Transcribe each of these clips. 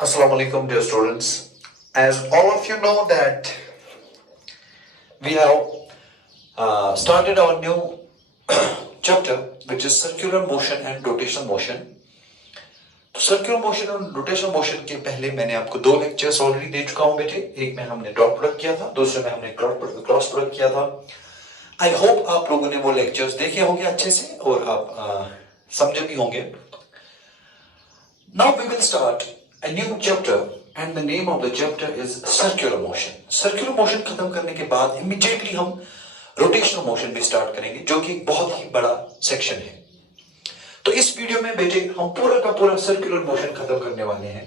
Assalamu alaikum, dear students. As all of you know that we have started our new chapter, which is circular motion and rotational motion. तो circular motion और rotational motion के पहले मैंने आपको दो lectures already दे चुका हूं बेटे। एक में हमने डॉट प्रोडक्ट किया था, दूसरे में हमने क्रॉस प्रोडक्ट किया था। आई होप आप लोगों ने वो लेक्चर्स देखे होंगे अच्छे से और आप समझे भी होंगे। Now we will start a new chapter and the name of the chapter is circular motion. Circular motion खत्म करने के बाद immediately हम rotational motion भी start करेंगे, जो कि बहुत ही बड़ा सेक्शन है। तो इस वीडियो में बेटे हम पूरा का पूरा सर्कुलर मोशन खत्म करने वाले हैं।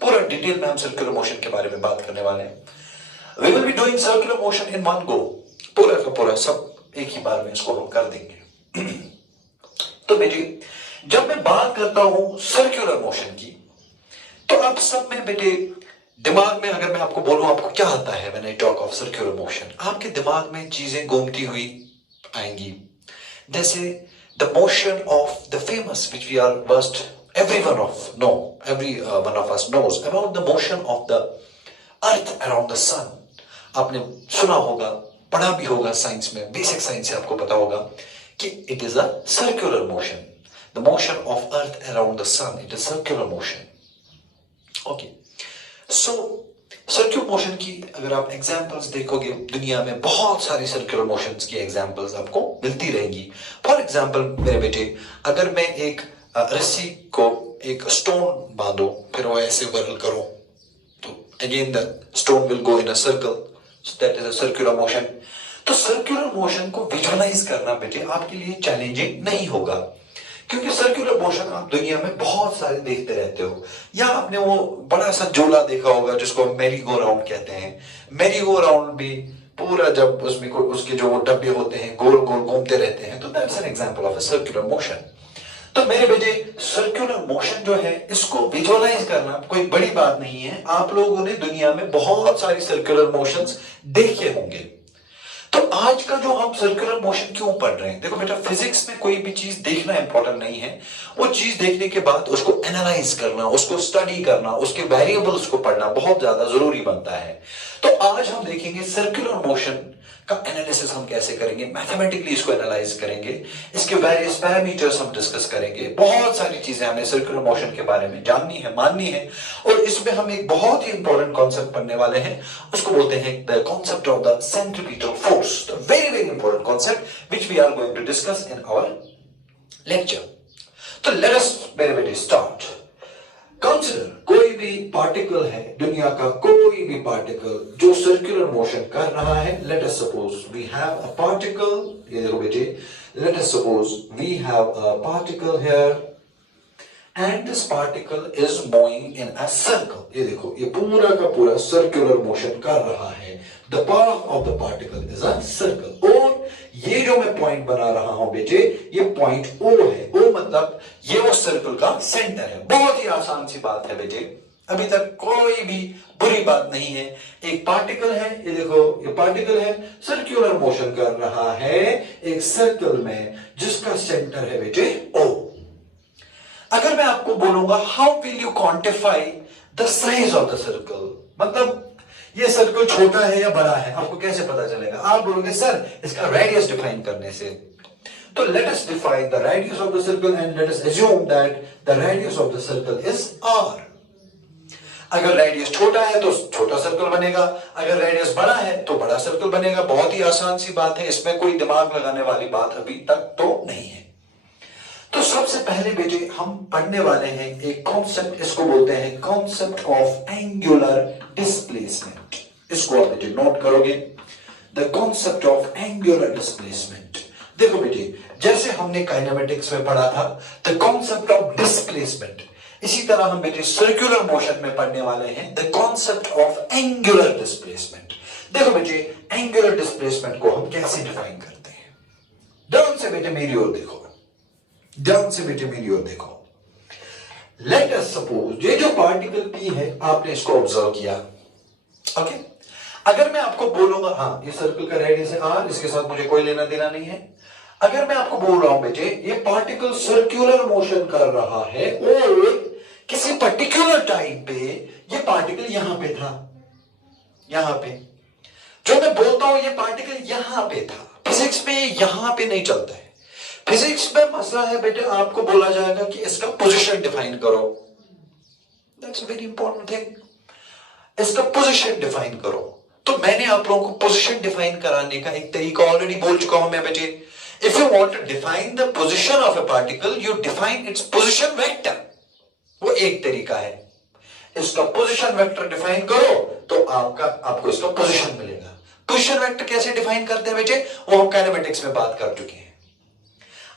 पूरा डिटेल में हम सर्कुलर मोशन के बारे में बात करने वाले हैं। We will be doing circular motion in one go. पूरा का पूरा सब एक ही बार में इसको हम कर देंगे। तो बेटे जब मैं बात करता हूं सर्कुलर मोशन की, तो आप सब में बेटे दिमाग में अगर मैं आपको बोलूं आपको क्या आता है when I talk of circular motion, आपके दिमाग में चीजें घूमती हुई आएंगी। जैसे the motion of the famous which we are must every one of us knows about the motion of the earth around the sun. आपने सुना होगा, पढ़ा भी होगा साइंस में, बेसिक साइंस से आपको पता होगा कि it is a circular motion. The motion of earth around the sun, it is circular motion. Okay, so circular motion की अगर आप एग्जांपल्स देखोगे, दुनिया में बहुत सारी सर्कुलर मोशंस की एग्जांपल्स आपको मिलती रहेंगी। फॉर एग्जांपल मेरे बेटे, अगर मैं एक रस्सी को एक स्टोन बांधो, फिर वो ऐसे वर्ल करो, तो again the stone will go in a circle, that is a circular motion. तो सर्कुलर मोशन को विजुअलाइज करना बेटे आपके लिए चैलेंजिंग नहीं होगा, क्योंकि सर्कुलर मोशन आप दुनिया में बहुत सारे देखते रहते हो। या आपने वो बड़ा सा झूला देखा होगा जिसको मैरी गो राउंड कहते हैं। मैरी गो राउंड भी पूरा जब उसमें उसके जो वो डब्बे होते हैं गोल गोल घूमते रहते हैं, तो that's an example of a circular motion. तो मेरे बेटे सर्कुलर मोशन जो है इसको विजुअलाइज करना कोई बड़ी बात नहीं है। आप लोगों ने दुनिया में बहुत सारी सर्कुलर मोशंस देखे होंगे। तो आज का जो हम सर्कुलर मोशन क्यों पढ़ रहे हैं, देखो बेटा फिजिक्स में कोई भी चीज देखना इंपॉर्टेंट नहीं है, वो चीज देखने के बाद उसको एनालाइज करना, उसको स्टडी करना, उसके वेरिएबल्स को पढ़ना बहुत ज्यादा जरूरी बनता है। तो आज हम देखेंगे सर्कुलर मोशन का एनालिसिस हम कैसे करेंगे, मैथमेटिकली इसको एनालाइज करेंगे, इसके वेरियस पैरामीटर्स हम डिस्कस करेंगे। बहुत सारी चीजें हमें सर्कुलर मोशन के बारे में जाननी है, माननी है। और इसमें हम एक बहुत ही इंपॉर्टेंट कॉन्सेप्ट पढ़ने वाले हैं, उसको बोलते हैं the concept of the centripetal force. The very very important concept which we are going to discuss in our lecture. तो लेट अस मेरे बेटे स्टार्ट। कंसिडर कोई भी पार्टिकल है, दुनिया का कोई भी पार्टिकल जो सर्कुलर मोशन कर रहा है। Let us suppose we have a particle, ये देखो बेटे, let us suppose we have a particle here and this particle is moving in a circle. ये देखो, ये पूरा का पूरा सर्कुलर मोशन कर रहा है। The path of the particle is a circle. और ये जो मैं पॉइंट बना रहा हूं बेटे, ये पॉइंट O है। O मतलब ये वो सर्कल का सेंटर है। बहुत ही आसान सी बात है बेटे, अभी तक कोई भी बुरी बात नहीं है। एक पार्टिकल है, ये देखो, ये पार्टिकल है, सर्कुलर मोशन कर रहा है एक सर्कल में जिसका सेंटर है बेटे O। अगर मैं आपको बोलूंगा how will you quantify the size of the circle, मतलब ये सर्कल छोटा है या बड़ा है, आपको कैसे पता चलेगा? आप बोलोगे सर इसका रेडियस डिफाइन करने से। तो let us define the radius of the circle and let us assume that the radius of the circle is r। अगर रेडियस छोटा है तो छोटा सर्कल बनेगा, अगर रेडियस बड़ा है तो बड़ा सर्कल बनेगा। बहुत ही आसान सी बात है, इसमें कोई दिमाग लगाने वाली बात अभी तक तो नहीं है। तो सबसे पहले बेटे हम पढ़ने वाले हैं एक कॉन्सेप्ट, इसको बोलते हैं कॉन्सेप्ट ऑफ एंगुलर डिस्प्लेसमेंट। इसको आप बेटे नोट करोगे, the concept of angular displacement. देखो बेटे, जैसे हमने काइनेमेटिक्स में पढ़ा था द कॉन्सेप्ट ऑफ डिस्प्लेसमेंट, इसी तरह हम बेटे सर्कुलर मोशन में पढ़ने वाले हैं the concept of angular displacement. देखो बेटे, एंगुलर डिस्प्लेसमेंट को हम कैसे डिफाइन करते हैं? ध्यान से बेटे मेरी ओर देखो, ध्यान से बेटे मेरी ओर देखो। लेट अस सपोज ये जो पार्टिकल P है, आपने इसको ऑब्जर्व किया। ओके, अगर मैं आपको बोलूंगा हाँ ये सर्कल का रेडियस है r, इसके साथ मुझे कोई लेना देना नहीं है। अगर मैं आपको बोल रहा हूं बेटे ये पार्टिकल सर्कुलर मोशन कर रहा है और किसी पर्टिकुलर टाइम पे ये पार्टिकल यहां पे था, यहां पे जो मैं बोलता हूं ये पार्टिकल यहां पे था। फिजिक्स में यहां पे नहीं चलता है। फिजिक्स में मसला है बेटे, आपको बोला जाएगा कि इसका पोजीशन डिफाइन करो। That's a very important thing. इसका पोजीशन डिफाइन करो। तो मैंने आप लोगों को पोजीशन डिफाइन कराने का एक तरीका ऑलरेडी बोल चुका हूं मैं बेटे। If you want to define the position of a particle, you define its position vector. वो एक तरीका है। इसका पोजीशन वेक्टर डिफाइन करो तो आपको इसका पोजीशन मिलेगा। पोजीशन वेक्टर कैसे डिफाइन करते हैं बेटे, वो हम काइनेमेटिक्स में बात कर चुके हैं।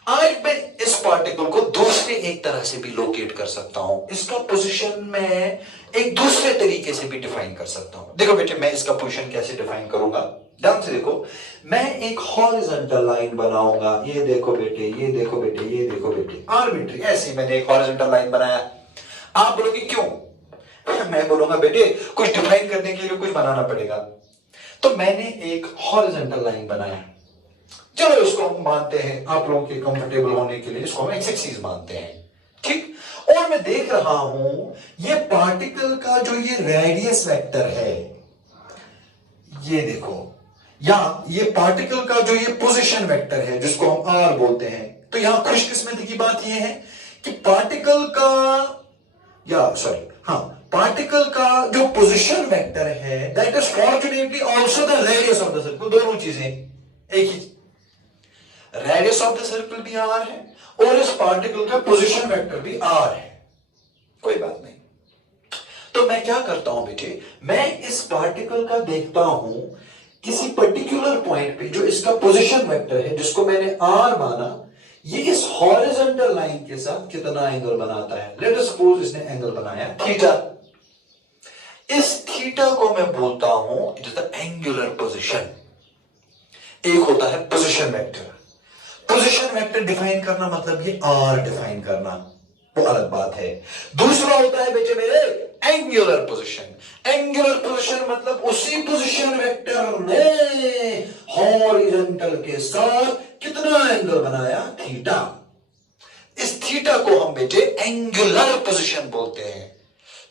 आज मैं इस पार्टिकल को दूसरे एक तरह से भी लोकेट कर सकता हूं। इसका पोजीशन में एक दूसरे तरीके से भी डिफाइन कर सकता हूं। देखो बेटे, मैं इसका पोजीशन कैसे डिफाइन करूंगा, ध्यान से देखो। मैं एक हॉरिजॉन्टल लाइन बनाऊंगा। ये देखो बेटे, ये देखो बेटे, ये देखो बेटे, आर्बिट्री ऐसे मैंने एक हॉरिजॉन्टल लाइन बनाया। आप बोलोगे क्यों? मैं बोलूंगा बेटे कुछ डिफाइन करने के लिए कुछ बनाना पड़ेगा। तो मैंने एक हॉरिजॉन्टल लाइन बनाया। चलो इसको हम मानते हैं, आप लोगों के कंफर्टेबल होने के लिए इसको हम एक्स एक्सिस मानते हैं, ठीक। और मैं देख रहा हूं ये पार्टिकल का जो ये रेडियस वेक्टर है, ये देखो, या ये पार्टिकल का जो ये पोजीशन वेक्टर है जिसको हम आर बोलते हैं। तो यहां खुशकिस्मती की बात यह है कि पार्टिकल का, या सॉरी, हाँ, पार्टिकल का जो पोजीशन वेक्टर है that is fortunately also the radius of the circle. दोनों चीजें एक ही, रेडियस ऑफ द सर्कल भी आर है और इस पार्टिकल का पोजीशन वेक्टर भी आर है। कोई बात नहीं। तो मैं क्या करता हूं बेटे, मैं इस पार्टिकल का देखता हूं किसी पर्टिकुलर पॉइंट पे जो इसका पोजीशन वेक्टर है जिसको मैंने आर माना, ये इस हॉरिजॉन्टल लाइन के साथ कितना एंगल बनाता है। लेट अस सपोज इसने एंगल बनाया थीटा। इस थीटा को मैं बोलता हूं it is the angular position. एक होता है position vector. Position vector define करना मतलब ये आर डिफाइन करना, वो अलग बात है। दूसरा होता है बेटे मेरे एंगुलर पोजीशन। एंगुलर पोजीशन मतलब उसी पोजीशन वेक्टर ने हॉरिजॉन्टल के साथ कितना एंगल बनाया, थीटा। इस थीटा को हम बेटे एंगुलर पोजीशन बोलते हैं।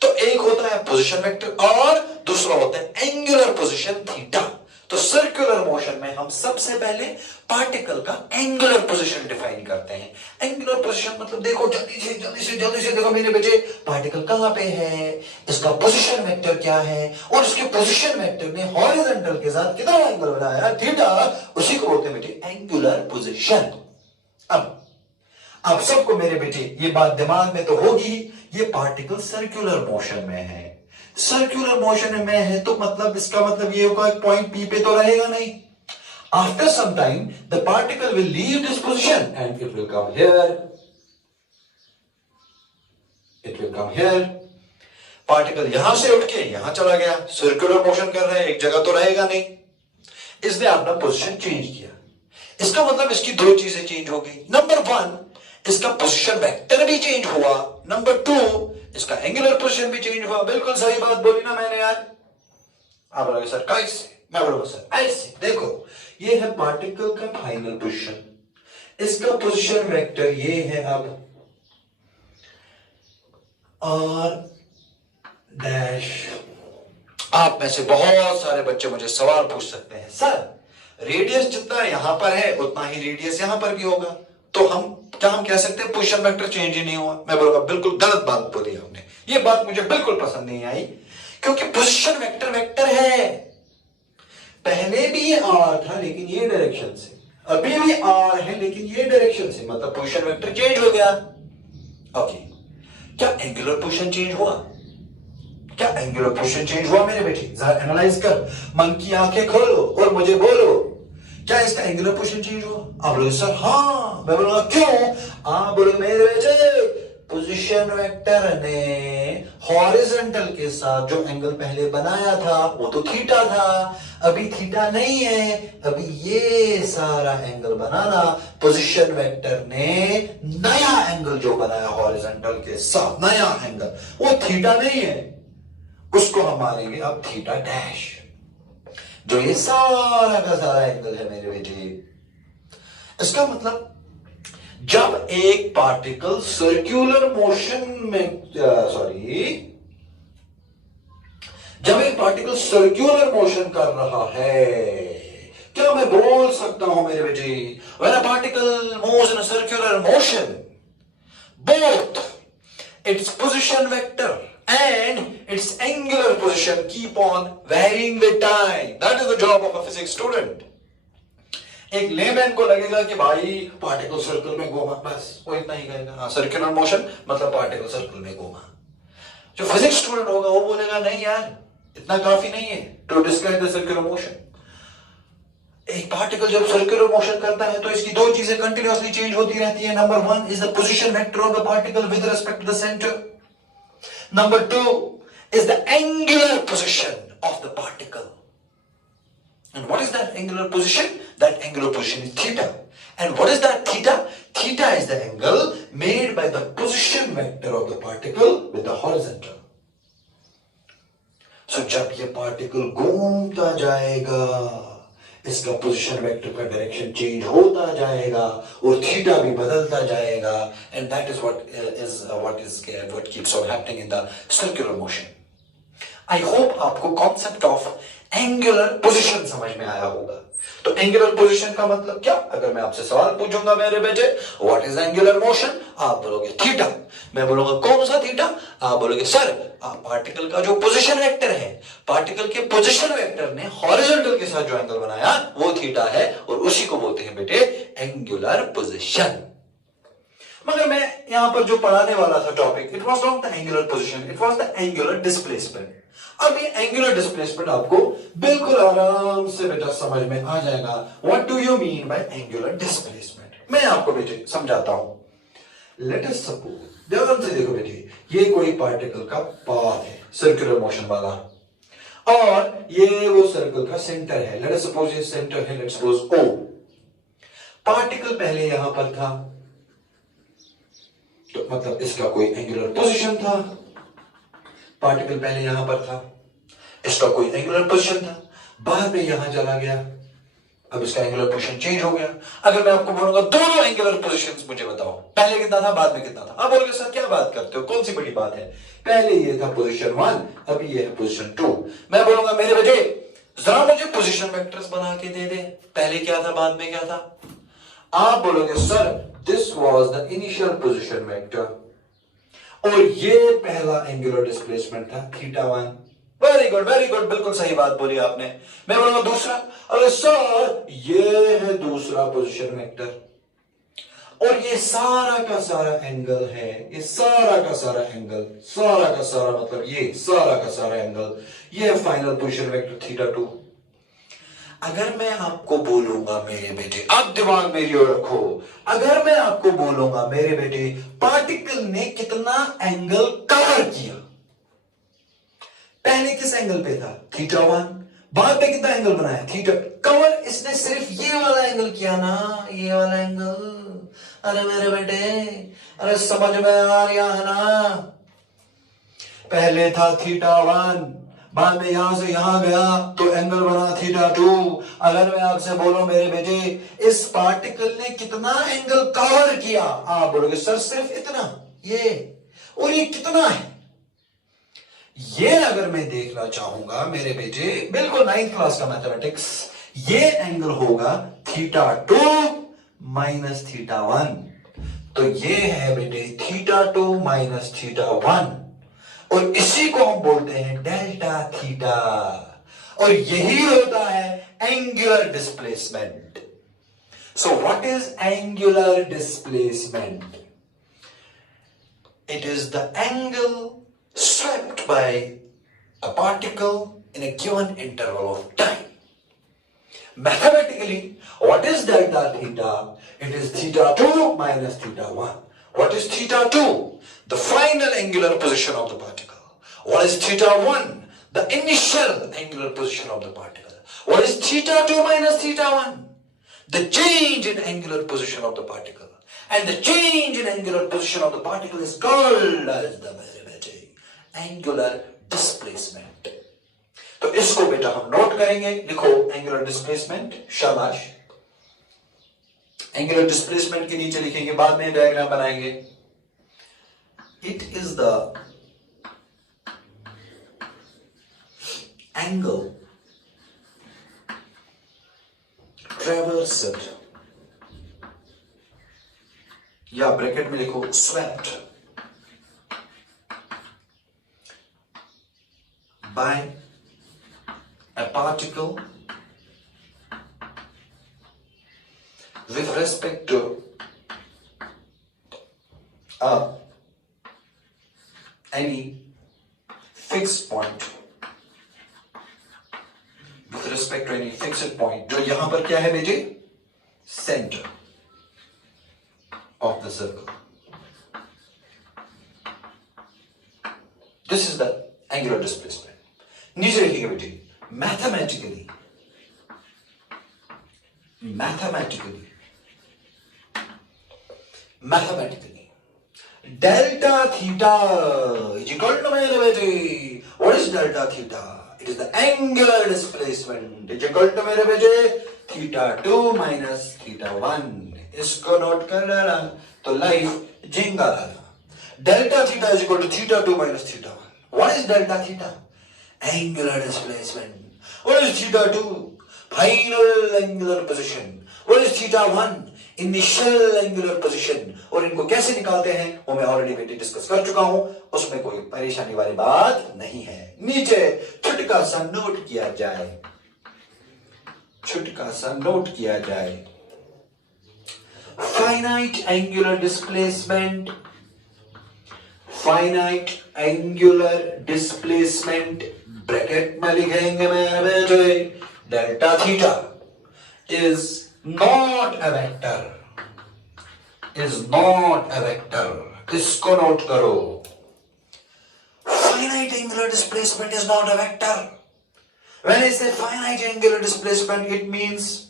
तो एक होता है पोजीशन वेक्टर और दूसरा होता है एंगुलर पोजीशन थीटा। तो सर्कुलर मोशन में हम सबसे पहले पार्टिकल का एंगुलर पोजीशन डिफाइन करते हैं। एंगुलर पोजीशन मतलब देखो, जल्दी से देखो मेरे बेटे, पार्टिकल कहां पे है, इसका पोजीशन वेक्टर क्या है और इसके पोजीशन वेक्टर ने हॉरिजॉन्टल के साथ कितना एंगल बनाया, थीटा। उसी को बोलते हैं बेटे एंगुलर पोजीशन। अब आप सबको मेरे बेटे ये बात दिमाग में तो होगी, ये पार्टिकल सर्कुलर मोशन में है। सर्कुलर मोशन में है तो मतलब इसका मतलब ये होगा पॉइंट पी पे तो रहेगा नहीं। After some time the particle will leave this position and it will come here, it will come here. Particle यहां से उठ के यहां चला गया, सर्कुलर मोशन कर रहे हैं, एक जगह तो रहेगा नहीं। इसने अपना पोजीशन चेंज किया। इसका मतलब इसकी दो चीजें चेंज हो गई। नंबर वन, इसका पोजीशन वेक्टर भी चेंज हुआ। नंबर टू, इसका एंगुलर पोजीशन भी चेंज हुआ। बिल्कुल सही बात बोली ना मैंने यार। आप बोलोगे सर कैसे? मैं बोलूंगा सर ऐसे। देखो, ये है पार्टिकल का फाइनल पोजीशन, इसका पोजीशन वेक्टर ये है अब आर डैश। आप में से बहुत सारे बच्चे मुझे सवाल पूछ सकते हैं, सर रेडियस जितना यहां पर है उतना ही रेडियस यहां पर भी होगा, तो हम कह सकते हैं पोजीशन वेक्टर चेंज ही नहीं हुआ? मैं बोलूंगा बिल्कुल गलत बात बोली हमने। ये बात मुझे बिल्कुल पसंद नहीं आई, क्योंकि पोजीशन वेक्टर वेक्टर है। पहले भी ये आर था लेकिन ये डायरेक्शन से, अभी भी आर है लेकिन ये डायरेक्शन से, मतलब पोजीशन वेक्टर चेंज हो गया। ओके, क्या एंगुलर पोजीशन चेंज हुआ? क्या एंगुलर पोजीशन चेंज हुआ मेरे बेटे? जरा एनालाइज कर, मन की आंखें खोलो और मुझे बोलो, क्या इसका एंगुलर पोजीशन चेंज हुआ? आप बोलोगे सर हाँ। मैं बोलूंगा क्यों? आप बोलोगे मेरे बेटे पोजीशन वेक्टर ने हॉरिजॉन्टल के साथ जो एंगल पहले बनाया था वो तो थीटा था, अभी थीटा नहीं है। अभी ये सारा एंगल बनाना पोजीशन वेक्टर ने नया एंगल जो बनाया हॉरिजॉन्टल के साथ, नया एंगल, वो थीटा नहीं है, उसको हम मानेंगे अब थीटा डैश। जो ये सारा का सारा एंगल है मेरे बेटे, इसका मतलब जब एक पार्टिकल सर्कुलर मोशन में जब एक पार्टिकल सर्कुलर मोशन कर रहा है, क्या मैं बोल सकता हूं मेरे बेटे, when a particle moves in a circular motion, both its position vector and its angular position keep on varying with time. That is the job of a physics student. एक लेमैन को लगेगा कि भाई पार्टिकल सर्कल में घूमा, बस वो इतना ही कहेगा, हाँ सर्कुलर मोशन मतलब पार्टिकल सर्कल में घूमा। जो फिजिक्स स्टूडेंट होगा वो बोलेगा नहीं यार इतना काफी नहीं है to describe the circular motion. एक पार्टिकल जब सर्कुलर मोशन करता है तो इसकी दो चीजें कंटिन्यूअसली चेंज होती रहती है। Number one is the position vector of the particle with respect to the centre. Number two is the angular position of the particle. And what is that angular position? That angular position is theta. And what is that theta? Theta is the angle made by the position vector of the particle with the horizontal. So जब ये particle घूमता जाएगा इसका position vector का direction change होता जाएगा और theta भी बदलता जाएगा, and that is what keeps on happening in the circular motion. I hope आपको कॉन्सेप्ट ऑफ एंगुलर पोजीशन समझ में आया होगा। तो एंगुलर पोजीशन का मतलब क्या? अगर मैं आपसे सवाल पूछूंगा मेरे बेटे व्हाट इज एंगुलर मोशन, आप बोलोगे थीटा। मैं बोलूंगा कौन सा थीटा? आप बोलोगे सर पार्टिकल का जो पोजीशन वेक्टर है, पार्टिकल के पोजीशन वेक्टर ने हॉरिजॉन्टल के साथ जो एंगल बनाया वो थीटा है और उसी को बोलते हैं बेटे एंगुलर पोजीशन। मगर मैं यहां पर जो पढ़ाने वाला था topic, it was not the angular position, it was the angular displacement. अब ये एंगुलर डिस्प्लेसमेंट आपको बिल्कुल आराम से बेटा समझ में आ जाएगा। What do you mean by angular displacement? मैं आपको बेटे समझाता हूं। लेट अस सपोज, ध्यान से देखो बेटे, ये कोई पार्टिकल का पाथ है सर्कुलर मोशन वाला और ये वो सर्कल का सेंटर है। लेट अस सपोज ये सेंटर है, लेट्स सपोज ओ। पार्टिकल पहले यहां पर था तो मतलब इसका कोई एंगुलर पोजीशन था। पार्टिकल पहले यहां पर था, इसका कोई एंगुलर पोजीशन था, बाद में यहां चला गया, अब इसका एंगुलर पोजीशन चेंज हो गया। अगर मैं आपको बोलूंगा दोनों एंगुलर पोजीशंस मुझे बताओ, पहले कितना था बाद में कितना था, आप बोलोगे सर क्या बात करते हो, कौन सी बड़ी बात है, पहले ये था पोजीशन 1, अभी ये है पोजीशन 2। मैं बोलूंगा मेरे बेटे जरा मुझे पोजीशन वेक्टर्स बना के दे दे, पहले क्या था बाद में क्या था। आप बोलोगे sir this was the initial position vector और ये पहला एंगुलर डिस्प्लेसमेंट था θ1। वेरी गुड बिल्कुल सही बात बोली आपने। मैं बोलूंगा दूसरा, अरे सर ये है दूसरा पोजीशन वेक्टर और ये सारा का सारा एंगल है, ये सारा का सारा एंगल, सारा का सारा मतलब ये सारा का सारा एंगल, ये फाइनल पोजीशन वेक्टर θ2। अगर मैं आपको बोलूंगा मेरे बेटे, अब दिमाग मेरी ओर रखो, अगर मैं आपको बोलूंगा मेरे बेटे पार्टिकल ने कितना एंगल कवर किया, पहले किस एंगल पे था θ1, बाद में कितना एंगल बनाया θ कवर, इसने सिर्फ ये वाला एंगल किया ना, ये वाला एंगल। अरे मेरे बेटे अरे समझ में आ रहा है ना, पहले था θ1 बाद में यहां से यहां गया तो एंगल बना θ2। अगर मैं आपसे बोलूं मेरे बेटे इस पार्टिकल ने कितना एंगल कवर किया, आप बोलोगे सर सिर्फ इतना, ये और ये कितना है। ये अगर मैं देखना चाहूंगा मेरे बेटे बिल्कुल 9th क्लास का मैथमेटिक्स, ये एंगल होगा θ2 माइनस θ1, तो ये है बेटे θ2 माइनस θ1 और इसी को हम बोलते हैं डेल्टा थीटा और यही होता है angular displacement. So what is angular displacement? It is the angle swept by a particle in a given interval of time. Mathematically what is delta theta? It is θ2 minus θ1। What is θ2? The final angular position of the particle. What is θ1? The initial angular position of the particle. What is θ2 minus θ1? The change in angular position of the particle. And the change in angular position of the particle is called as the angular displacement. तो इसको बेटा हम note करेंगे, लिखो angular displacement, शाबाश। Angular displacement के नीचे लिखेंगे, बाद में डायग्राम बनाएंगे. इट इज द एंगल ट्रैवर्स्ड, या ब्रैकेट में लिखो swept, by a particle with respect to any fixed point, with respect to any fixed point, जो यहां पर क्या है बेटे, center of the circle. This is the angular displacement. नीचे लिखेंगे बेटे, mathematically delta theta is equal to, मेरे बेटे, what is delta theta? It is the angular displacement is equal to, मेरे बेटे, थीटा 2 माइनस थीटा 1. इसको नोट कर लेना तो लाइफ जिंगा रहना. Delta theta is equal to theta 2 minus theta 1. What is delta theta? Angular displacement. What is theta 2? Final angular position. What is theta 1? Initial angular position. और इनको कैसे निकालते हैं वो मैं ऑलरेडी बेटे डिस्कस कर चुका हूं, उसमें कोई परेशानी वाली बात नहीं है. नीचे छुटका सा नोट किया जाए, छुटका सा नोट किया जाए. Finite angular displacement, finite angular displacement, bracket में लिखेंगे मेरे बेटे, delta theta is not a vector, is not a vector. इसको नोट करो. finite angular displacement is not a vector. When I say finite angular displacement, it means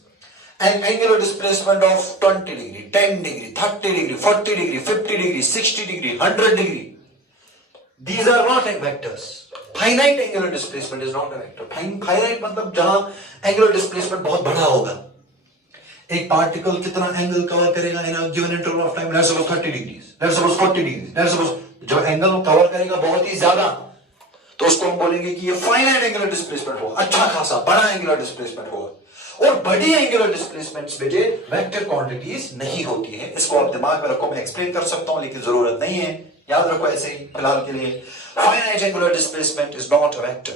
an angular displacement of 20 degree, 10 degree, 30 degree, 40 degree, 50 degree, 60 degree, 100 degree. These are not vectors. Finite angular displacement is not a vector. Finite मतलब जहां angular displacement बहुत बड़ा होगा. एक particle कितना angle cover करेगा in a given interval of time, let's suppose 30 degrees, let's suppose 40 degrees, let's suppose जो angle cover करेगा बहुत ही ज्यादा, तो उसको हम बोलेंगे कि ये finite angular displacement होगा, अच्छा खासा बड़ा angular displacement होगा. और बड़ी एंगुलर डिस्प्लेसमेंट्स बेटे वेक्टर क्वांटिटीज नहीं होती है. इसको आप दिमाग में रखो, मैं एक्सप्लेन कर सकता हूं लेकिन जरूरत नहीं है, याद रखो ऐसे ही फिलहाल के लिए. Finite angular displacement is not a vector.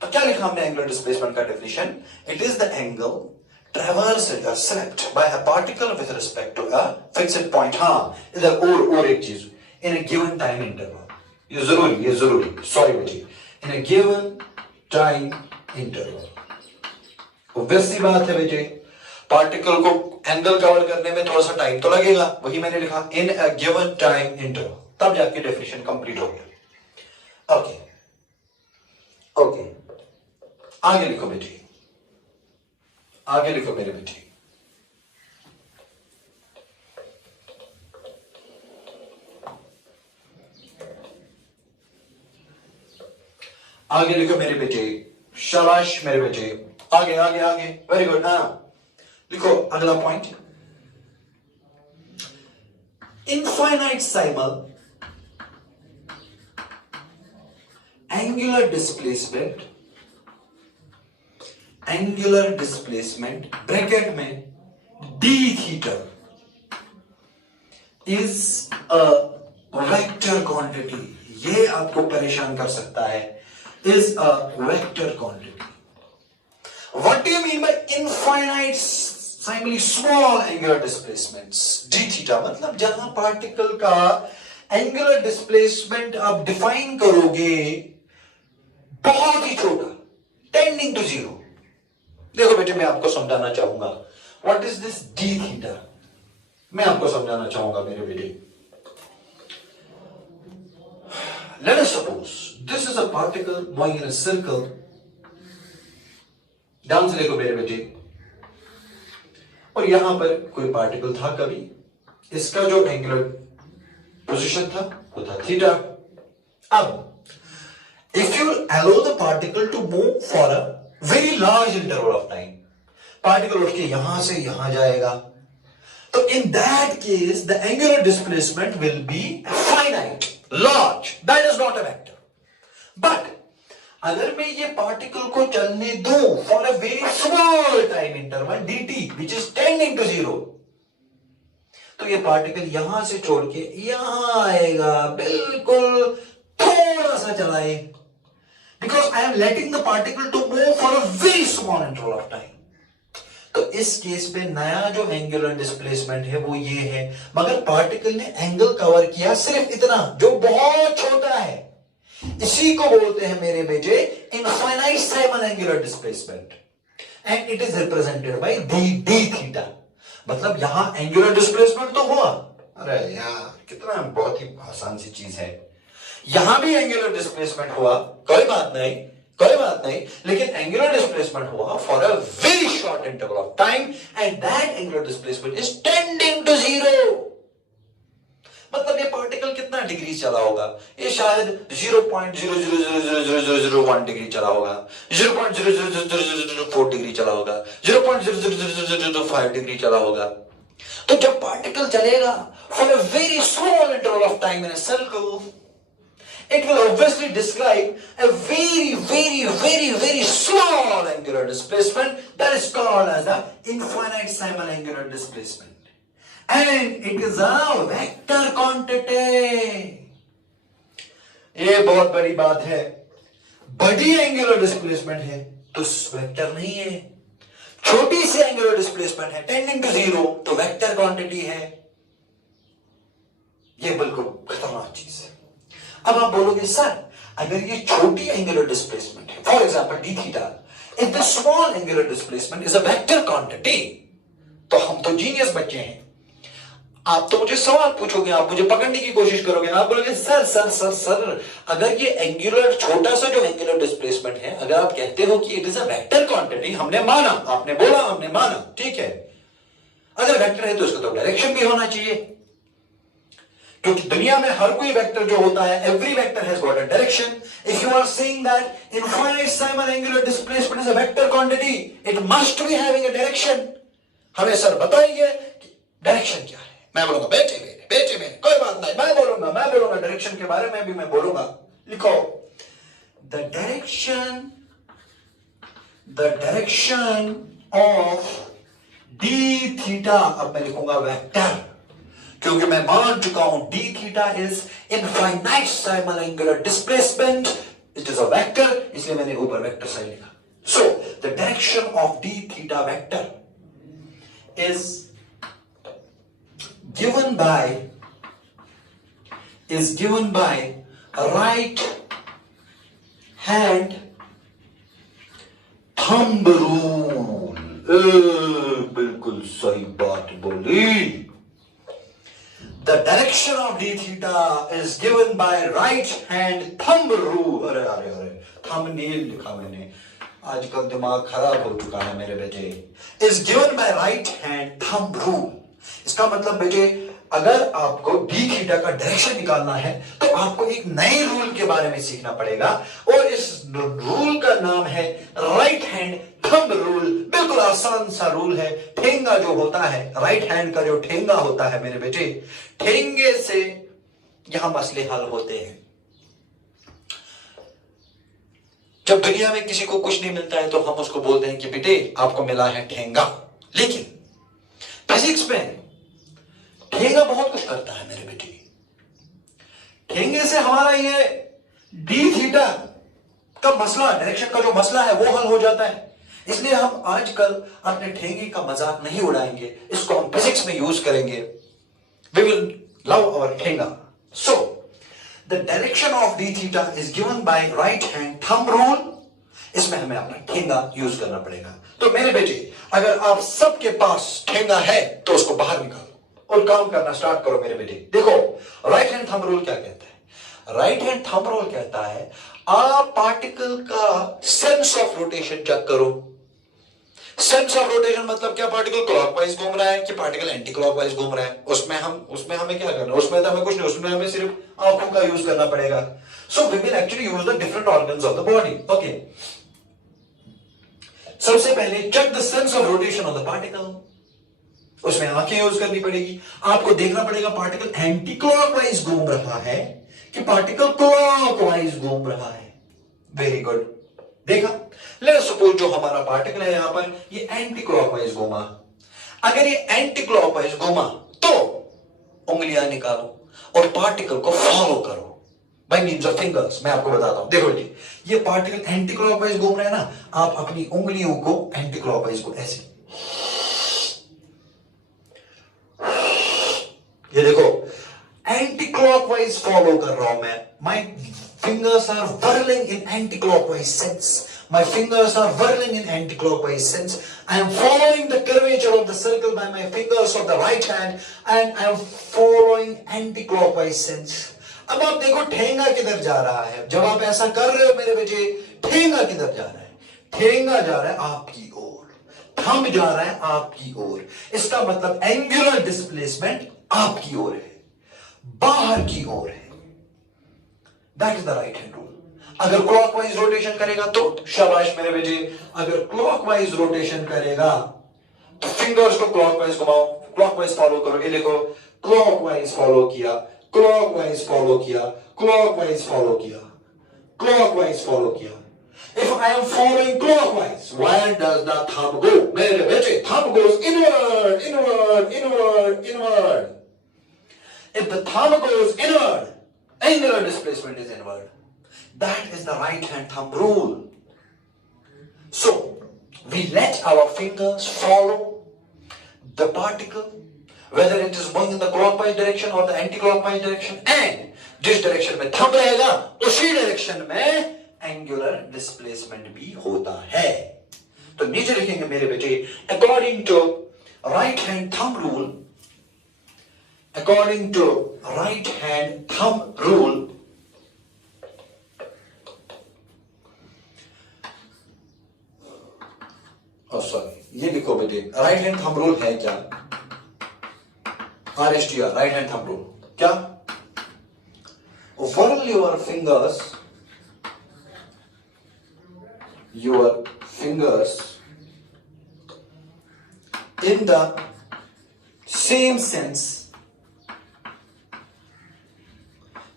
तो क्या लिखा हमने एंगुलर डिस्प्लेसमेंट का definition? It is the angle traversed or swept by a particle with respect to a fixed point. हाँ, इधर और एक चीज, in a given time interval. ये जरूरी सॉरी बेटी, in a given time interval. वैसी बात है बेटे, पार्टिकल को एंगल कवर करने में थोड़ा सा टाइम तो लगेगा, वही मैंने लिखा इन अ गिवन टाइम इंटरवल, तब जाके डेफिनेशन कंप्लीट हो गया. ओके आगे लिखो बेटी, आगे लिखो मेरे बेटी. आगे लिखो मेरे बेटे, शाबाश मेरे बेटे, आगे आगे आगे, वेरी गुड. हाँ लिखो अगला point. Infinitesimal angular displacement bracket में D theta is a vector quantity. ये आपको परेशान कर सकता है, is a vector quantity. What do you mean by infinite simally small angular displacements? d theta मतलब जहां पार्टिकल का एंगुलर डिस्प्लेसमेंट आप डिफाइन करोगे बहुत ही छोटा, टेंडिंग टू 0. देखो बेटे मैं आपको समझाना चाहूंगा, what is this d theta, मैं आपको समझाना चाहूंगा मेरे बेटे. Let us suppose this is a particle moving in a circle. ध्यान से देखो मेरे बेटे, और यहां पर कोई पार्टिकल था कभी, इसका जो एंगुलर पोजीशन था वो था थीटा. अब if you allow the particle to move for a very large interval of time, particle उठ के यहां से यहां जाएगा, तो in that case the angular displacement will be finite, large. That is not a vector. But अगर मैं ये पार्टिकल को चलने दूं for a very small time interval dt which is tending to 0, तो ये पार्टिकल यहां से छोड़ के यहां आएगा, बिल्कुल थोड़ा सा चलाए, because I am letting the particle to move for a very small interval of time. तो इस केस पे नया जो एंगुलर डिस्प्लेसमेंट है वो ये है, मगर पार्टिकल ने एंगल कवर किया सिर्फ इतना जो बहुत छोटा है, इसी को बोलते हैं मेरे बेटे infinite Simon angular displacement, and it is represented by D theta. मतलब यहां एंगुलर डिस्प्लेसमेंट तो हुआ, अरे यार कितना बहुत ही आसान सी चीज है, यहां भी एंगुलर डिस्प्लेसमेंट हुआ, कोई बात नहीं, लेकिन एंगुलर डिस्प्लेसमेंट हुआ for a very short interval of time and that angular displacement is tending to 0। मतलब ये पार्टिकल कितना डिग्री चला होगा, ये शायद 0.000001 डिग्री चला होगा, 0.000004 डिग्री चला होगा, 0.000005 डिग्री चला होगा। तो जब पार्टिकल चलेगा for a very small interval of time in a circle, it will obviously describe a very small angular displacement that is called as the infinite Simon angular displacement, and it is a vector quantity। ये बहुत बड़ी बात है, बड़ी angular displacement है तो vector नहीं है, छोटी सी एंगुलर डिस्प्लेसमेंट है टेंडिंग टू 0 तो वेक्टर क्वांटिटी है। ये बिल्कुल खतरनाक चीज है। अब आप बोलोगे सर अगर ये छोटी एंगुलर डिस्प्लेसमेंट है, for example D theta, if the small angular displacement is a vector quantity, तो हम तो जीनियस बच्चे हैं। आप तो मुझे सवाल पूछोगे, आप मुझे पकड़ने की कोशिश करोगे, आप बोलोगे सर अगर ये एंगुलर छोटा सा जो एंगुलर डिस्प्लेसमेंट है, अगर आप कहते हो कि it is a vector quantity, हमने माना, आपने बोला, हमने माना, ठीक है, अगर वेक्टर है तो इसका तो डायरेक्शन भी होना चाहिए, क्योंकि दुनिया में हर कोई वेक्टर जो होता है, every vector has got a direction. If you are saying that infinitesimal angular displacement is a vector quantity, it must be having a direction. हमें सर बताइए कि डायरेक्शन क्या है। मैं बोलूंगा बेटे मेरे कोई बात नहीं, मैं बोलूंगा डायरेक्शन के बारे में भी मैं बोलूंगा। लिखो the direction of D theta, अब मैं लिखूंगा वेक्टर, क्योंकि मैं मान चुका हूं D theta is infinite Simon angular displacement, it is a vector, इसलिए मैंने ऊपर वेक्टर साइन लिखा। So the direction of D theta vector is given by a right hand thumb rule। बिल्कुल सही बात बोली। The direction of d theta is given by right hand thumb rule। अरे thumbnail लिखा मैंने, आजकल दिमाग खराब हो चुका है मेरे बेटे। Is given by right hand thumb rule। इसका मतलब बेटे अगर आपको डी थीटा का डायरेक्शन निकालना है तो आपको एक नए रूल के बारे में सीखना पड़ेगा, और इस रूल का नाम है राइट हैंड थंब रूल। बिल्कुल आसान सा रूल है। ठेंगा जो होता है, राइट हैंड का जो ठेंगा होता है मेरे बेटे, ठेंगे से यहां मसले हल होते हैं। जब दुनिया में किसी को कुछ नहीं मिलता है तो हम उसको बोलते हैं कि बेटे आपको मिला है ठेंगा, लेकिन फिजिक्स में ठेंगा बहुत कुछ करता है मेरे बेटे। ठेंगे से हमारा ये डी थीटा का मसला, डायरेक्शन का जो मसला है वो हल हो जाता है। इसलिए हम आजकल अपने ठेंगे का मजाक नहीं उड़ाएंगे, इसको हम फिजिक्स में यूज करेंगे। We will love our Thenga. So the direction of D theta is given by right hand thumb rule. इसमें हमें अपना ठेंगा यूज करना पड़ेगा। तो मेरे बेटे अगर आप सबके पास ठेंगा है तो उसको बाहर निकालो और काम करना स्टार्ट करो मेरे बेटे। देखो राइट हैंड थंब रूल क्या कहता है। राइट हैंड थंब रूल कहता है आप पार्टिकल का सेंस ऑफ रोटेशन चेक करो। सेंस ऑफ रोटेशन मतलब क्या, पार्टिकल क्लॉकवाइज घूम रहा है कि पार्टिकल एंटी क्लॉकवाइज घूम रहा है। उसमें हमें क्या करना है, उसमें तो हमें कुछ नहीं, उसमें हमें सिर्फ आंखों का यूज करना पड़ेगा। So we will actually use the different organs of the body. Okay, सबसे पहले check the sense of rotation of the particle. उसमें आंखें यूज करनी पड़ेगी, आपको देखना पड़ेगा पार्टिकल एंटी क्लॉकवाइज घूम रहा है कि पार्टिकल क्लॉकवाइज घूम रहा है। वेरी गुड, देखा। लेट्स सपोज जो हमारा पार्टिकल है यहां पर ये एंटी क्लॉकवाइज घूमा, अगर ये एंटी क्लॉकवाइज घूमा तो उंगलियां निकालो और पार्टिकल को फॉलो करो बाय मींस ऑफ फिंगर्स। मैं आपको बताता हूं, देखो जी, ये पार्टिकल एंटी क्लॉकवाइज घूम रहा है ना, आप अपनी उंगलियों को एंटी क्लॉकवाइज को ऐसे, ये देखो एंटी क्लॉकवाइज फॉलो कर रहा हूं मैं। My fingers are whirling in anti-clockwise sense. My fingers are whirling in anti-clockwise sense. I am following the curvature of the circle by my fingers of the right hand and I am following anti-clockwise sense. अब आप देखो ठेंगा किधर जा रहा है, जब आप ऐसा कर रहे हो मेरे बच्चे, ठेंगा किधर जा रहा है? ठेंगा जा रहा है आपकी ओर, थंब जा रहा है आपकी ओर। इसका मतलब एंगुलर डिस्प्लेसमेंट आपकी ओर है, बाहर की ओर है। That is the right hand rule. अगर क्लॉकवाइज रोटेशन करेगा तो शाबाश मेरे बेटे, अगर क्लॉकवाइज रोटेशन करेगा तो फिंगर्स को क्लॉकवाइज घुमाओ, क्लॉकवाइज फॉलो करो। ये देखो क्लॉकवाइज फॉलो किया, क्लॉकवाइज फॉलो किया, क्लॉकवाइज फॉलो किया, क्लॉकवाइज फॉलो किया। If I am following clockwise, where does the thumb go? मेरे बेटे, thumb goes inward, inward, inward, inward. If the thumb goes inward, angular displacement is inward. That is the right hand thumb rule. So, we let our fingers follow the particle, whether it is going in the clockwise direction or the anti-clockwise direction, and जिस direction में thumb रहेगा, उसी direction में angular displacement भी होता है। तो नीचे लिखेंगे मेरे बेटे, according to right hand thumb rule, according to right hand thumb rule, ये लिखो बेटे, राइट हैंड थंब रूल है क्या? RHTR, right hand thumb rule क्या? Whirl your fingers in the same sense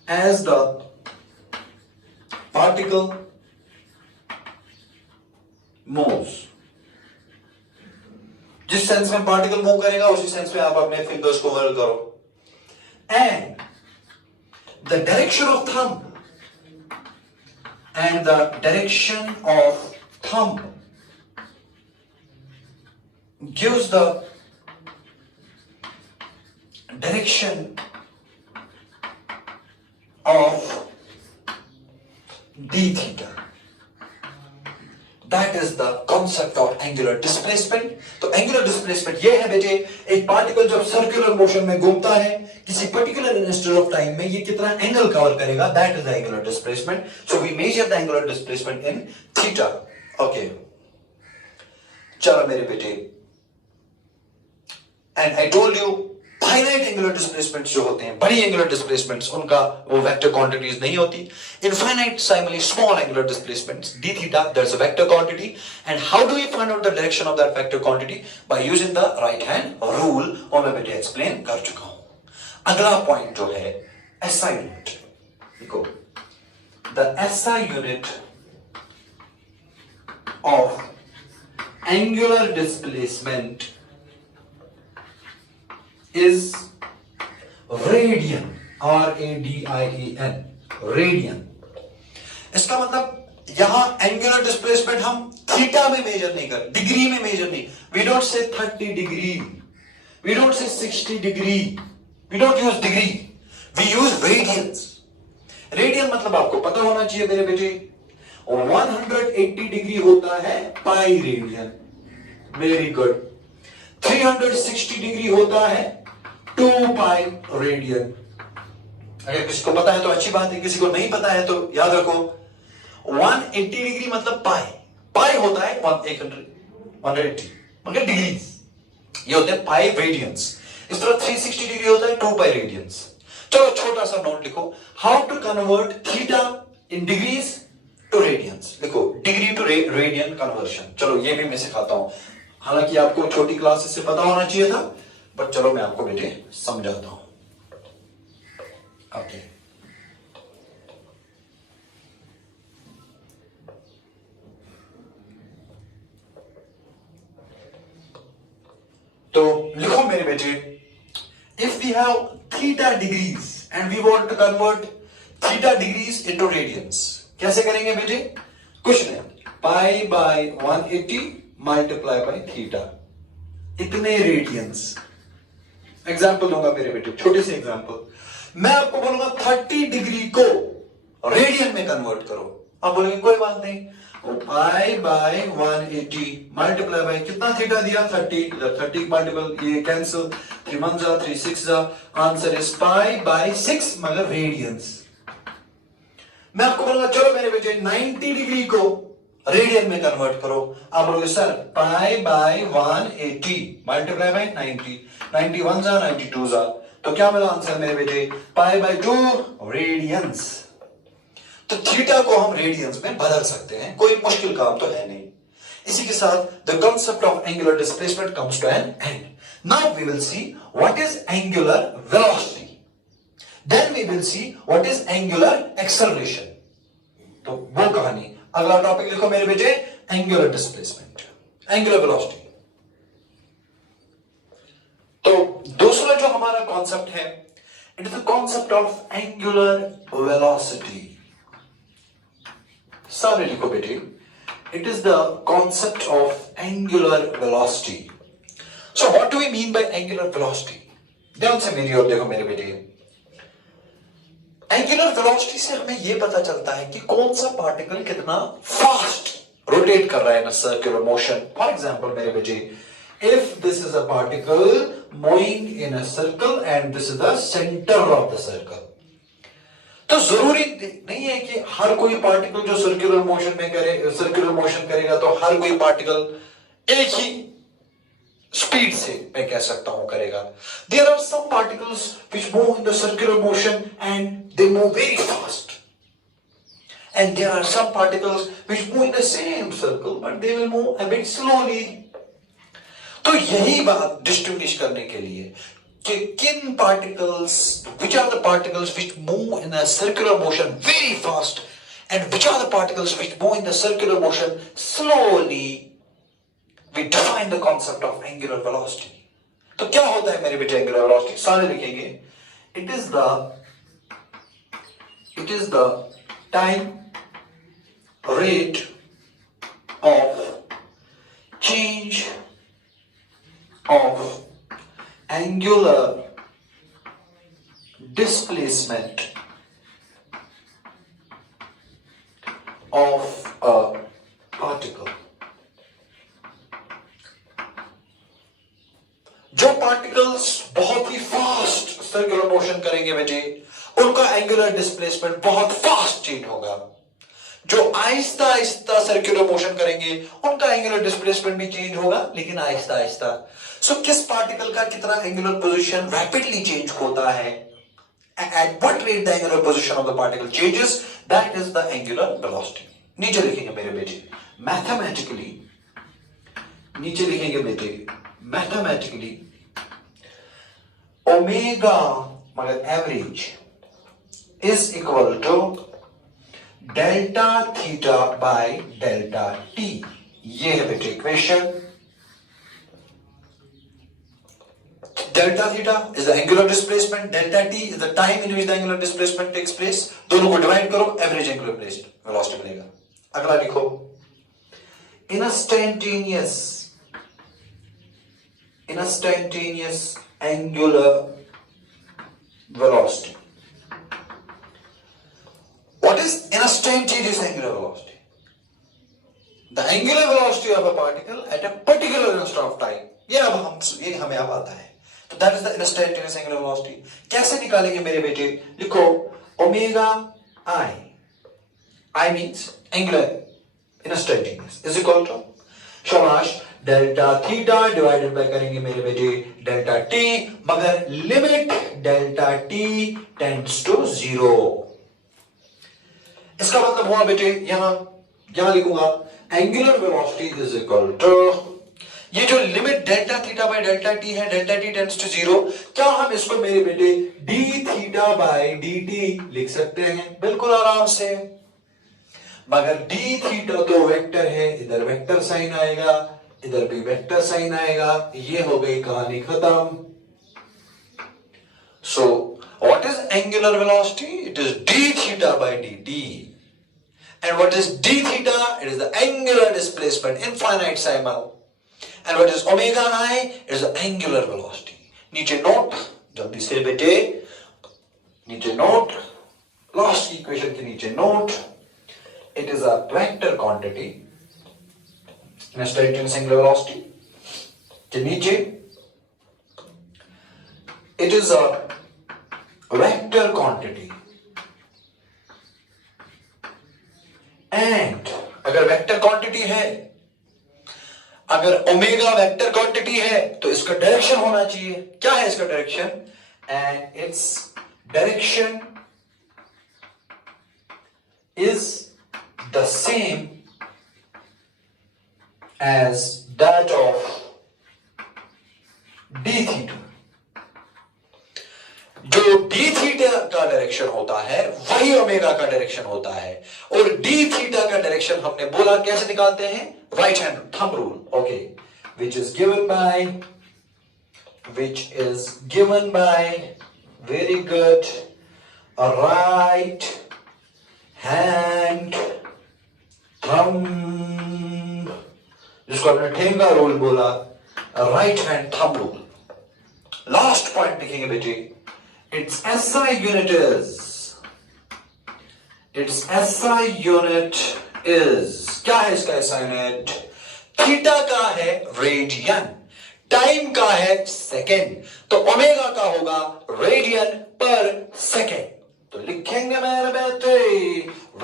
as the particle moves. जिस sense में particle move करेगा उसी सेंस में आप अपने फिंगर्स को व्हर्ल करो। And the direction of thumb and the direction of thumb gives the direction of d theta. That is the concept of angular displacement. तो angular displacement ये है बेटे, एक पार्टिकल जब सर्कुलर मोशन में घूमता है किसी पर्टिकुलर इंस्टेंट ऑफ टाइम में, ये कितना एंगल कवर करेगा, that is the angular displacement. So we measure the angular displacement in theta. Okay. चलो मेरे बेटे, and I told you finite angular displacements जो होते हैं, बड़ी एंगुलर डिस्प्लेसमेंट्स, उनका वो वेक्टर क्वांटिटीज नहीं होती। Infinite similarly small angular displacements d theta, there's a vector quantity, and how do we find out the direction of that vector quantity? By using the right hand rule, और मैं बेटे explain कर चुका हूं। अगला point जो है SI unit, देखो the SI unit of angular displacement is radian, RADIAN, radian। इसका मतलब यहां एंगुलर डिस्प्लेसमेंट हम थीटा में मेजर नहीं कर, डिग्री में मेजर नहीं। वी डोंट से 30 degree, we don't say 60 degree, we don't use degree, we use radians. Radian मतलब आपको पता होना चाहिए मेरे बेटे, 180 डिग्री होता है pi radian. Very good. 360 degree होता है 2 पाई रेडियन। अगर किसी को पता है तो अच्छी बात है, किसी को नहीं पता है तो याद रखो 180 डिग्री मतलब पाई, पाई होता है 180 मगर डिग्री, ये होते हैं पाई रेडियंस। इस तरह 360 डिग्री होता है 2 पाई रेडियंस। चलो छोटा सा नोट लिखो, how to convert theta in degrees to radians. लिखो डिग्री टू रेडियन कन्वर्शन। चलो ये भी मैं सिखाता हूं, हालांकि आपको छोटी क्लासेस से पता होना चाहिए था, बट चलो मैं आपको बेटे समझाता हूं। ओके, तो लिखो मेरे बेटे, if we have theta degrees and we want to convert theta degrees into radians, कैसे करेंगे बेटे? कुछ नहीं, pi by 180 multiply by theta, इतने रेडियंस। एग्जाम्पल दूंगा मेरे बेटे, छोटे से एग्जाम्पल। मैं आपको बोलूंगा 30 डिग्री को रेडियन में कन्वर्ट करो। आप बोलेंगे कोई बात नहीं, पाई बाय 180 मल्टीप्लाई बाय कितना थीटा दिया? 30। 30 मल्टीपल ये कैंसिल, 3 1 जा 3 6 जा, आंसर इज पाई बाय 6 मगर रेडियंस। मैं आपको बोलूंगा चलो मेरे बेटे 90 डिग्री को रेडियन में कन्वर्ट करो। आप बोलोगे sir pi by 180 multiply bye 90, 91 जा 92 जा, तो क्या मेरा आंसर मेरे बेटे? Pi by 2 radians. तो थीटा को हम रेडियंस में बदल सकते हैं, कोई मुश्किल काम तो है नहीं। इसी के साथ the concept of angular displacement comes to an end. Now we will see what is angular velocity, then we will see what is angular acceleration. तो वो कहानी। अगला टॉपिक लिखो मेरे बेटे, एंगुलर डिस्प्लेसमेंट, एंगुलर वेलोसिटी। तो दूसरा जो हमारा कॉन्सेप्ट है, it is the concept of angular velocity. सामने लिखो बेटे, it is the concept of angular velocity. So what do we mean by angular velocity? ध्यान से मेरी ओर देखो मेरे बेटे। एंगुलर वेलोसिटी से हमें यह पता चलता है कि कौन सा पार्टिकल कितना फास्ट रोटेट कर रहा है in circular motion. For example मेरे बेटे, if this is a particle moving in a circle and this is the centre of the circle, तो जरूरी नहीं है कि हर कोई पार्टिकल जो सर्कुलर मोशन करेगा तो हर कोई पार्टिकल एक ही स्पीड से मैं कह सकता हूं करेगा। There are some particles which move in the circular motion and they move very fast, and there are some particles which move in the same circle but they will move a bit slowly. तो यही बात distinguish करने के लिए कि किन particles, which are the particles which move in a circular motion very fast and which are the particles which move in the circular motion slowly, we define the concept of angular velocity. तो क्या होता है मेरे बेटे angular velocity? सारे लिखेंगे, it is the time rate of change of angular displacement of a particle। जो particles बहुत ही फास्ट सर्कुलर मोशन करेंगे बेटे, उनका एंगुलर डिस्प्लेसमेंट बहुत फास्ट चेंज होगा। जो आहिस्ता आहिस्ता सर्कुलर मोशन करेंगे उनका एंगुलर डिस्प्लेसमेंट भी चेंज होगा, लेकिन आहिस्ता आहिस्ता। सो किस पार्टिकल का कितना एंगुलर पोजीशन रैपिडली चेंज होता है, at what rate the angular position of the particle changes, that is the angular velocity. नीचे लिखेंगे मेरे बेटे मैथमेटिकली, नीचे लिखेंगे बेटे मैथमेटिकली, ओमेगा मगर average is equal to delta theta by delta T. ये है बेटे equation. Delta theta is the angular displacement, delta T is the time in which the angular displacement takes place. दोनों को divide करो, average angular velocity मिलेगा। अगला लिखो, instantaneous angular velocity. What is instantaneous angular velocity? The angular velocity of a particle at a particular instant of time. ये हमें अब आता है। तो that is the instantaneous angular velocity. कैसे निकालेंगे मेरे बेटे? लिखो omega I. I means angular instantaneous is equal to शाबाश डेल्टा थीटा डिवाइडेड बाय करेंगे मेरे बेटे डेल्टा टी, मगर limit delta T tends to 0। इसका मतलब हुआ बेटे यहां लिखूंगा angular velocity is equal to, ये जो limit delta theta by delta T है, डेल्टा टी टेंड्स टू 0, क्या हम इसको मेरे बेटे D theta by D T लिख सकते हैं? बिल्कुल आराम से। मगर डी थीटा तो वेक्टर है, इधर वेक्टर साइन आएगा, इधर भी वेक्टर साइन आएगा, ये हो गई कहानी खत्म। सो what is angular velocity? It is D theta by D T. And what is d theta? It is the angular displacement, infinite Simon. And what is omega I? It is the angular velocity. नीचे note, जल्दी से बेटे, नीचे note, last equation के नीचे note. It is a vector quantity in a straight line angular velocity. के नीचे it is a vector quantity. And अगर वेक्टर क्वांटिटी है, अगर ओमेगा वेक्टर क्वांटिटी है, तो इसका डायरेक्शन होना चाहिए. क्या है इसका direction? And its direction is the same as that of D theta. जो डी थीटा का डायरेक्शन होता है वही ओमेगा का डायरेक्शन होता है. और डी थीटा का डायरेक्शन हमने बोला कैसे निकालते हैं? Right hand thumb rule. Okay, which is given by very good, a right hand thumb, जिसको हमने ठेंगा रूल बोला, right hand thumb rule. Last point लिखेंगे बेटे. Its SI unit is क्या है इसका SI unit? थीटा का है रेडियन, टाइम का है सेकेंड, तो ओमेगा का होगा रेडियन पर सेकेंड. तो लिखेंगे मेरे बेटे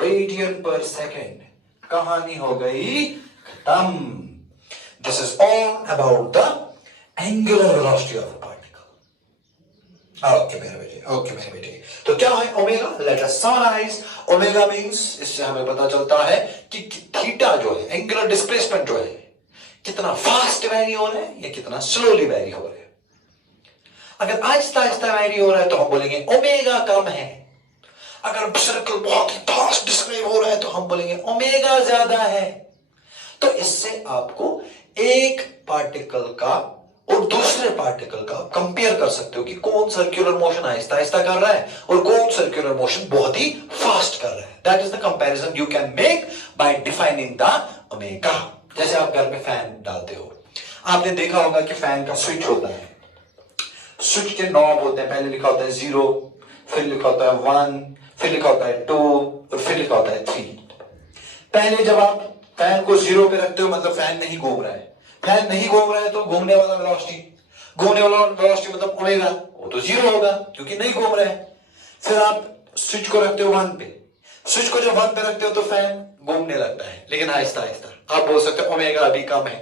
रेडियन पर सेकेंड. कहानी हो गई खत्म. This is all about the angular velocity of particle. Okay मेरे बेटे, तो क्या है omega? Let us summarize. Omega means, इससे हमें पता चलता है कि थीटा जो है, एंगुलर डिस्प्लेसमेंट जो है, कितना फास्ट वैरी हो रहा है या कितना स्लोली वैरी हो रहा है. अगर आहिस्ता आहिस्ता वैरी हो रहा है तो हम बोलेंगे ओमेगा कम है. अगर सर्कल बहुत ही फास्ट डिस्क्राइब हो रहा है तो हम बोलेंगे ओमेगा ज्यादा है. तो इससे आपको एक पार्टिकल का और दूसरे पार्टिकल का कंपेयर कर सकते हो कि कौन सर्कुलर मोशन आहिस्ता आहिस्ता कर रहा है और कौन सर्कुलर मोशन बहुत ही फास्ट कर रहा है. That is the comparison you can make bye defining the omega. जैसे आप घर में फैन डालते हो, आपने देखा होगा कि फैन का स्विच होता है, स्विच के नॉब होते हैं. पहले लिखा होता है 0, फिर लिखा होता है 1, फिर लिखा होता है 2 और फिर लिखा होता है 3. पहले जब आप फैन को 0 पे रखते हो मतलब फैन नहीं घूम रहा है. फैन नहीं घूम रहा है तो घूमने वाला वेलोसिटी मतलब ओमेगा, वो तो 0 होगा क्योंकि नहीं घूम रहा है. फिर आप स्विच को रखते हो 1 पे. स्विच को जब 1 पे रखते हो तो फैन घूमने लगता है, लेकिन आहिस्ता आहिस्ता. आप बोल सकते हो ओमेगा अभी कम है.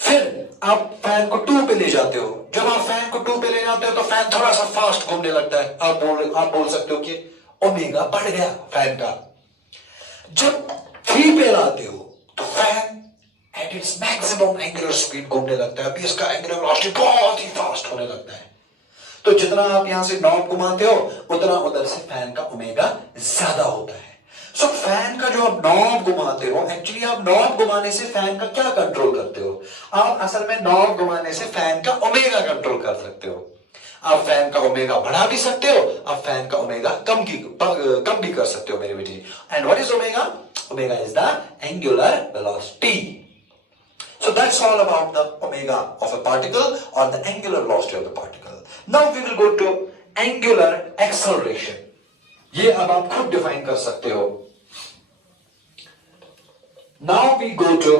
फिर आप फैन को 2 पे ले जाते हो. जब आप फैन को 2 पे ले जाते हो तो फैन थोड़ा सा फास्ट घूमने लगता है. आप बोल सकते हो कि ओमेगा बढ़ गया फैन का. जब 3 पे लाते हो तो fan at its maximum angular speed घूमने लगता है. अभी इसका एंगुलर वेलोसिटी बहुत ही फास्ट होने लगता है. तो जितना आप यहां से नॉब घुमाते हो उतना उधर से फैन का ओमेगा ज्यादा होता है. सो फैन का जो आप नॉब घुमाते हो, एक्चुअली आप नॉब घुमाने से फैन का क्या कंट्रोल करते हो? आप असल में नॉब घुमाने से फैन का ओमेगा कंट्रोल कर सकते हो. आप फैन का ओमेगा बढ़ा भी सकते हो, आप फैन का ओमेगा कम भी कर सकते हो मेरे बेटे. And what is omega? Omega is the angular velocity. So that's all about the omega of a particle or the angular velocity of the particle. Now we will go to angular acceleration. ये अब आप खुद define कर सकते हो. Now we go to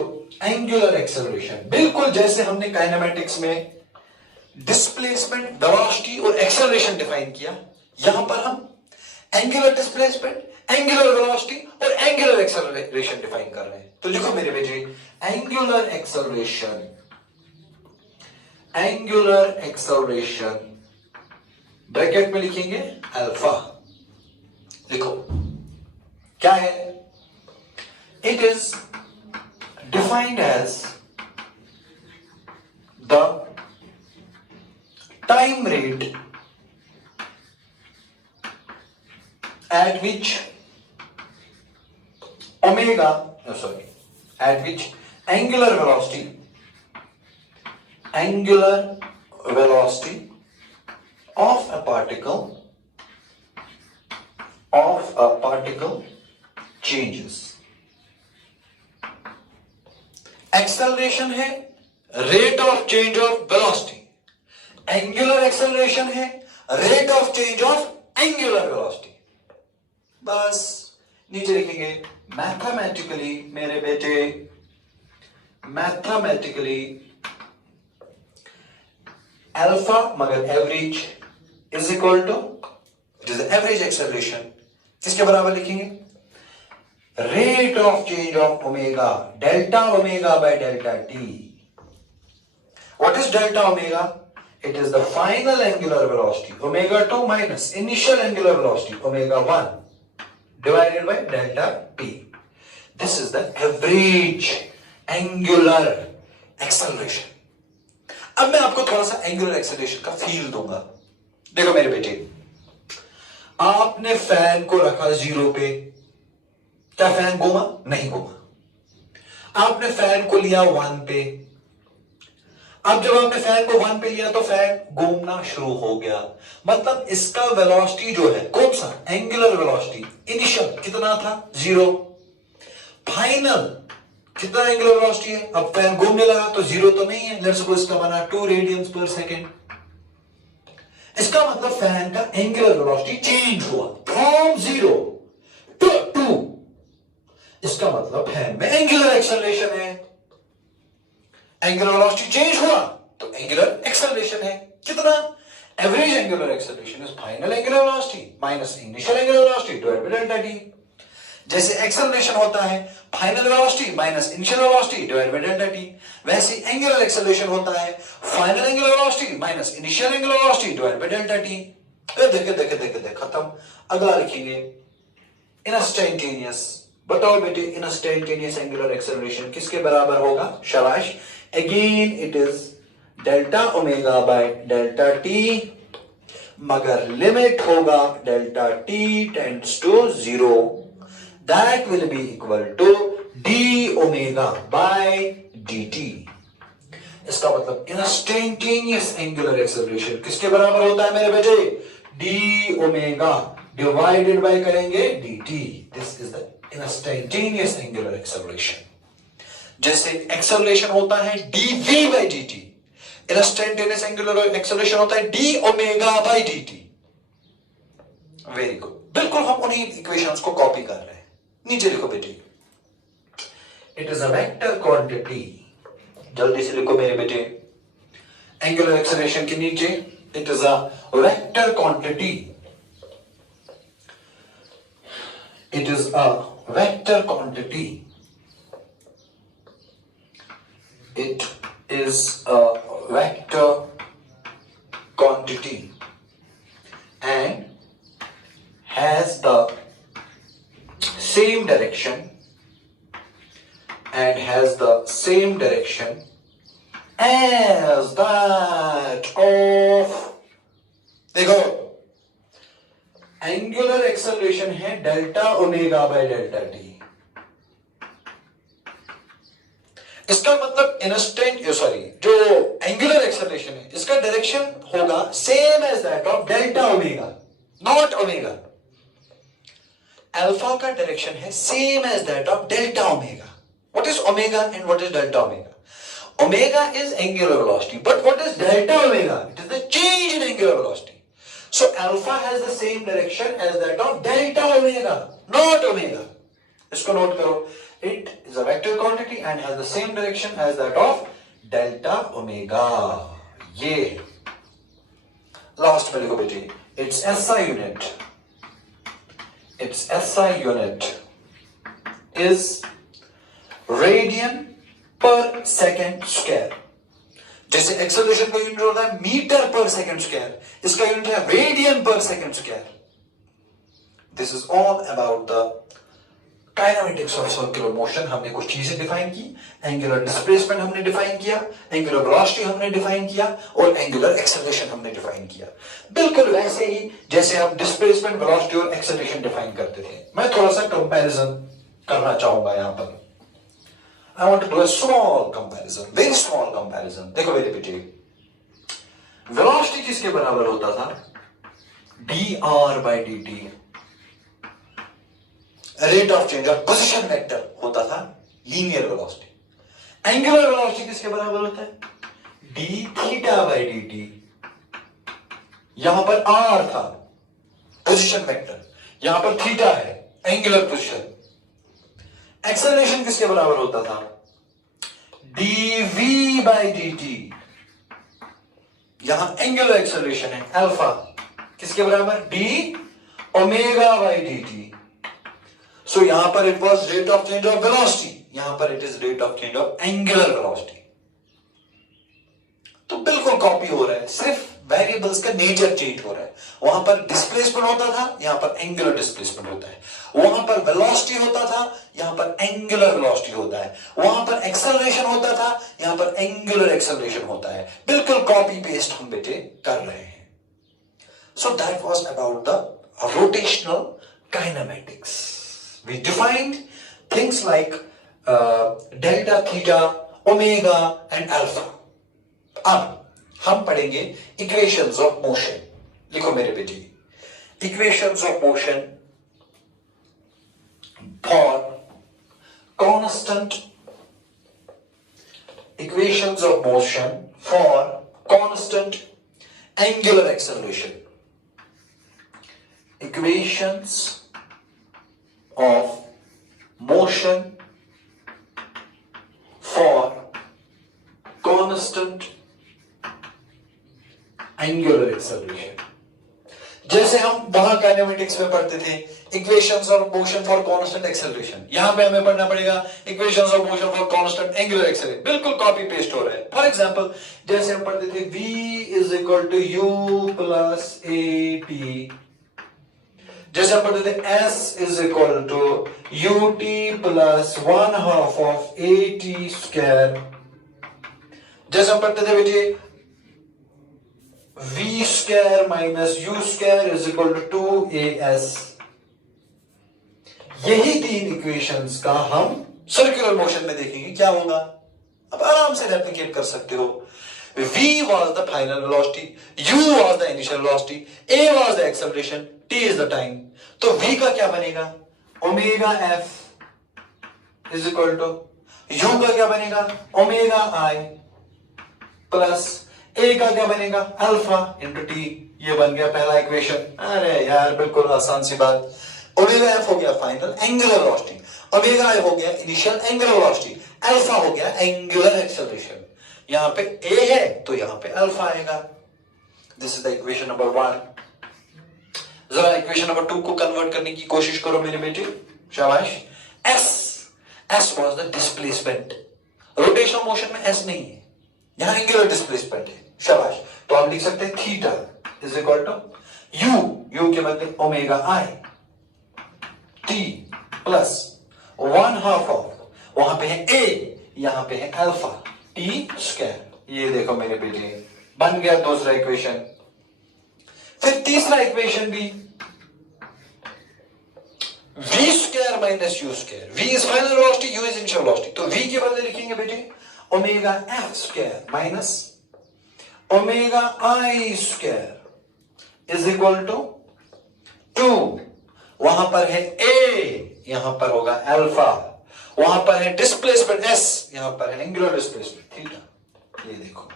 angular acceleration. बिल्कुल जैसे हमने काइनेमेटिक्स में डिस्प्लेसमेंट, वेलोसिटी और एक्सेलरेशन डिफाइन किया, यहां पर हम एंगुलर डिस्प्लेसमेंट, एंगुलर वेलोसिटी और एंगुलर एक्सेलरेशन डिफाइन कर रहे हैं. तो लिखो मेरे बेटे एंगुलर एक्सेलरेशन ब्रैकेट में लिखेंगे अल्फा. लिखो क्या है? It is defined as at which angular velocity of a particle changes. Acceleration है rate of change of velocity, angular acceleration है rate of change of angular velocity. बस नीचे लिखेंगे मैथमेटिकली मेरे बेटे, मैथमेटिकली अल्फा मगर average is equal to, it is average acceleration, किसके बराबर लिखेंगे? rate of change of omega, delta omega by delta t. What is delta omega? It is the final angular velocity omega 2 minus initial angular velocity omega 1 divided by delta t. This is the average angular acceleration. अब मैं आपको थोड़ा सा angular acceleration का feel दूंगा. देखो मेरे बेटे, आपने फैन को रखा 0 पे, क्या फैन घूमा? नहीं घूमा. आपने फैन को लिया 1 पे. अब जब आपने फैन को 1 पे लिया तो फैन घूमना शुरू हो गया. मतलब इसका वेलोसिटी जो है, कौन सा? Angular velocity. इनिशियल कितना था? 0. फाइनल कितना एंगुलर वेलोसिटी है? अब फैन घूमने लगा तो 0 तो नहीं है. लेट्स सपोज इसका बना 2 रेडियंस पर सेकेंड. इसका मतलब फैन का एंगुलर वेलोसिटी चेंज हुआ फ्रॉम 0 टू 2. इसका मतलब फैन में एंगुलर एक्सेलरेशन है. एंगुलर वेलोसिटी चेंज हुआ तो एंगुलर एक्सेलरेशन है. कितना? Average angular acceleration is final angular velocity minus initial angular velocity divided by delta T. जैसे एक्सेलरेशन होता है final velocity minus initial velocity divided by delta T, वैसे angular acceleration होता है final angular velocity minus initial angular velocity divided by delta T. देखे खत्म. अगला लिखेंगे इंस्टेंटेनियस. बताओ बेटे, इंस्टेंटेनियस एंगुलर एक्सेलरेशन किसके बराबर होगा? शाबाश. Again it is delta omega by delta T, मगर लिमिट होगा delta T tends to 0. That will be equal to D omega by dt. इसका मतलब इंस्टेंटेनियस एंगुलर एक्सेलरेशन किसके बराबर होता है मेरे बेटे? डी ओमेगा डिवाइडेड बाय करेंगे dt. This is the instantaneous angular acceleration. जैसे एक्सेलरेशन होता है dv by dt, instantaneous angular acceleration होता है d omega by dt. Very good. बिल्कुल हम उन्हीं इक्वेशंस को कॉपी कर रहे हैं. नीचे लिखो बेटे, it is a vector quantity. जल्दी से लिखो मेरे बेटे, एंगुलर एक्सेलरेशन के नीचे it is a vector quantity. It is a vector quantity. It is a vector quantity and has the same direction as that of, देखो एंगुलर एक्सेलरेशन है delta omega by delta T. इसका मतलब जो angular acceleration है इसका direction होगा same as that of delta omega, not omega. Alpha का direction है same as that of delta omega. What is omega and what is delta omega? Omega is angular velocity, but what is delta omega? It is the change in angular velocity. So alpha has the same direction as that of delta omega, not omega. इसको note करो. It is a vector quantity and has the same direction as that of delta omega. ये last में लिखो बेटे, its SI unit. Its SI unit is radian per second square. जैसे acceleration का unit होता है मीटर पर सेकंड स्क्वायर, इसका यूनिट है रेडियन पर second square. This is all about the kinematics of circular motion हमने कुछ चीजें डिफाइन की, एंगुलर डिस्प्लेसमेंट हमने डिफाइन किया, एंगुलर वेलोसिटी हमने डिफाइन किया और एंगुलर एक्सेलरेशन हमने डिफाइन किया। बिल्कुल वैसे ही जैसे हम डिस्प्लेसमेंट, वेलोसिटी और एक्सेलरेशन डिफाइन करते थे। मैं थोड़ा सा कंपैरिजन करना चाहूंगा यहां पर। I want to do a small comparison, very small comparison. देखो मेरे बेटे, वेलोसिटी किसके बराबर होता था? dr by dt, rate of change of position vector होता था लीनियर वेलोसिटी। एंगुलर वेलोसिटी किसके बराबर होता है? d theta by dt। यहां पर r था पोजीशन वेक्टर, यहां पर थीटा है एंगुलर पोजीशन। एक्सेलरेशन किसके बराबर होता था? dv by dt। यहां एंगुलर एक्सेलरेशन है अल्फा, किसके बराबर? d omega by dt। सो यहां पर it was rate of change of velocity, यहां पर it is rate of change of angular velocity. तो बिल्कुल कॉपी हो रहा है, सिर्फ वेरिएबल्स का नेचर चेंज हो रहा है। वहां पर डिस्प्लेसमेंट होता था, यहां पर एंगुलर डिस्प्लेसमेंट होता है। वहां पर वेलोसिटी होता था, यहां पर एंगुलर वेलोसिटी होता है। वहां पर एक्सेलरेशन होता था, यहां पर एंगुलर एक्सेलरेशन होता है। बिल्कुल कॉपी पेस्ट हम बेटे कर रहे हैं। So that was about the rotational kinematics. We defined things like delta, theta, omega and alpha. अब हम पढ़ेंगे equations of motion. लिखो मेरे बेटे, equations of motion for constant, equations of motion for constant angular acceleration. Equations of motion for constant angular acceleration. जैसे हम वहां kinematics में पढ़ते थे equations of motion for constant acceleration, यहां पे हमें पढ़ना पड़ेगा equations of motion for constant angular acceleration. बिल्कुल कॉपी पेस्ट हो रहा है। फॉर एग्जांपल जैसे हम पढ़ते थे v is equal to u plus at, जैसे हम पढ़ते थे s is equal to ut plus 1/2 of at square, जैसे हम पढ़ते थे बेटे v square minus u square is equal to 2as। यही तीन इक्वेशंस का हम सर्कुलर मोशन में देखेंगे क्या होगा। अब आराम से रेप्लिकेट कर सकते हो। v was the final velocity, u was the initial velocity, a was the acceleration, t is the time। तो v का क्या बनेगा? Omega f is equal to u का क्या बनेगा? ओमेगा i प्लस a का क्या बनेगा? Alpha into T. ये बन गया पहला इक्वेशन। अरे यार बिल्कुल आसान सी बात। ओमेगा एफ हो गया फाइनल एंगुलर वेलोसिटी, ओमेगा आई हो गया इनिशियल एंगुलर वेलोसिटी, अल्फा हो गया एंगुलर एक्सेलरेशन। यहां पे a है तो यहां पे अल्फा आएगा। This is the equation number 1। जरा इक्वेशन नंबर 2 को कन्वर्ट करने की कोशिश करो मेरे बेटे, शाबाश। s was the displacement. Rotational motion में s नहीं है, यहां एंगुलर डिस्प्लेसमेंट है, शाबाश। तो हम लिख सकते हैं theta is equal to u के बदले omega I t plus 1/2 of, वहां पे है a, यहां पे है अल्फा t स्क्वायर। ये देखो मेरे बेटे बन गया दूसरा इक्वेशन। फिर तीसरा इक्वेशन भी v square minus u square. v is final velocity, u is initial velocity. तो v के बदले लिखेंगे बेटे omega f square minus omega i square is equal to 2। वहां पर है a, यहां पर होगा अल्फा, वहां पर है डिस्प्लेसमेंट s, यहां पर है एंगुलर डिस्प्लेसमेंट थीटा। ये देखो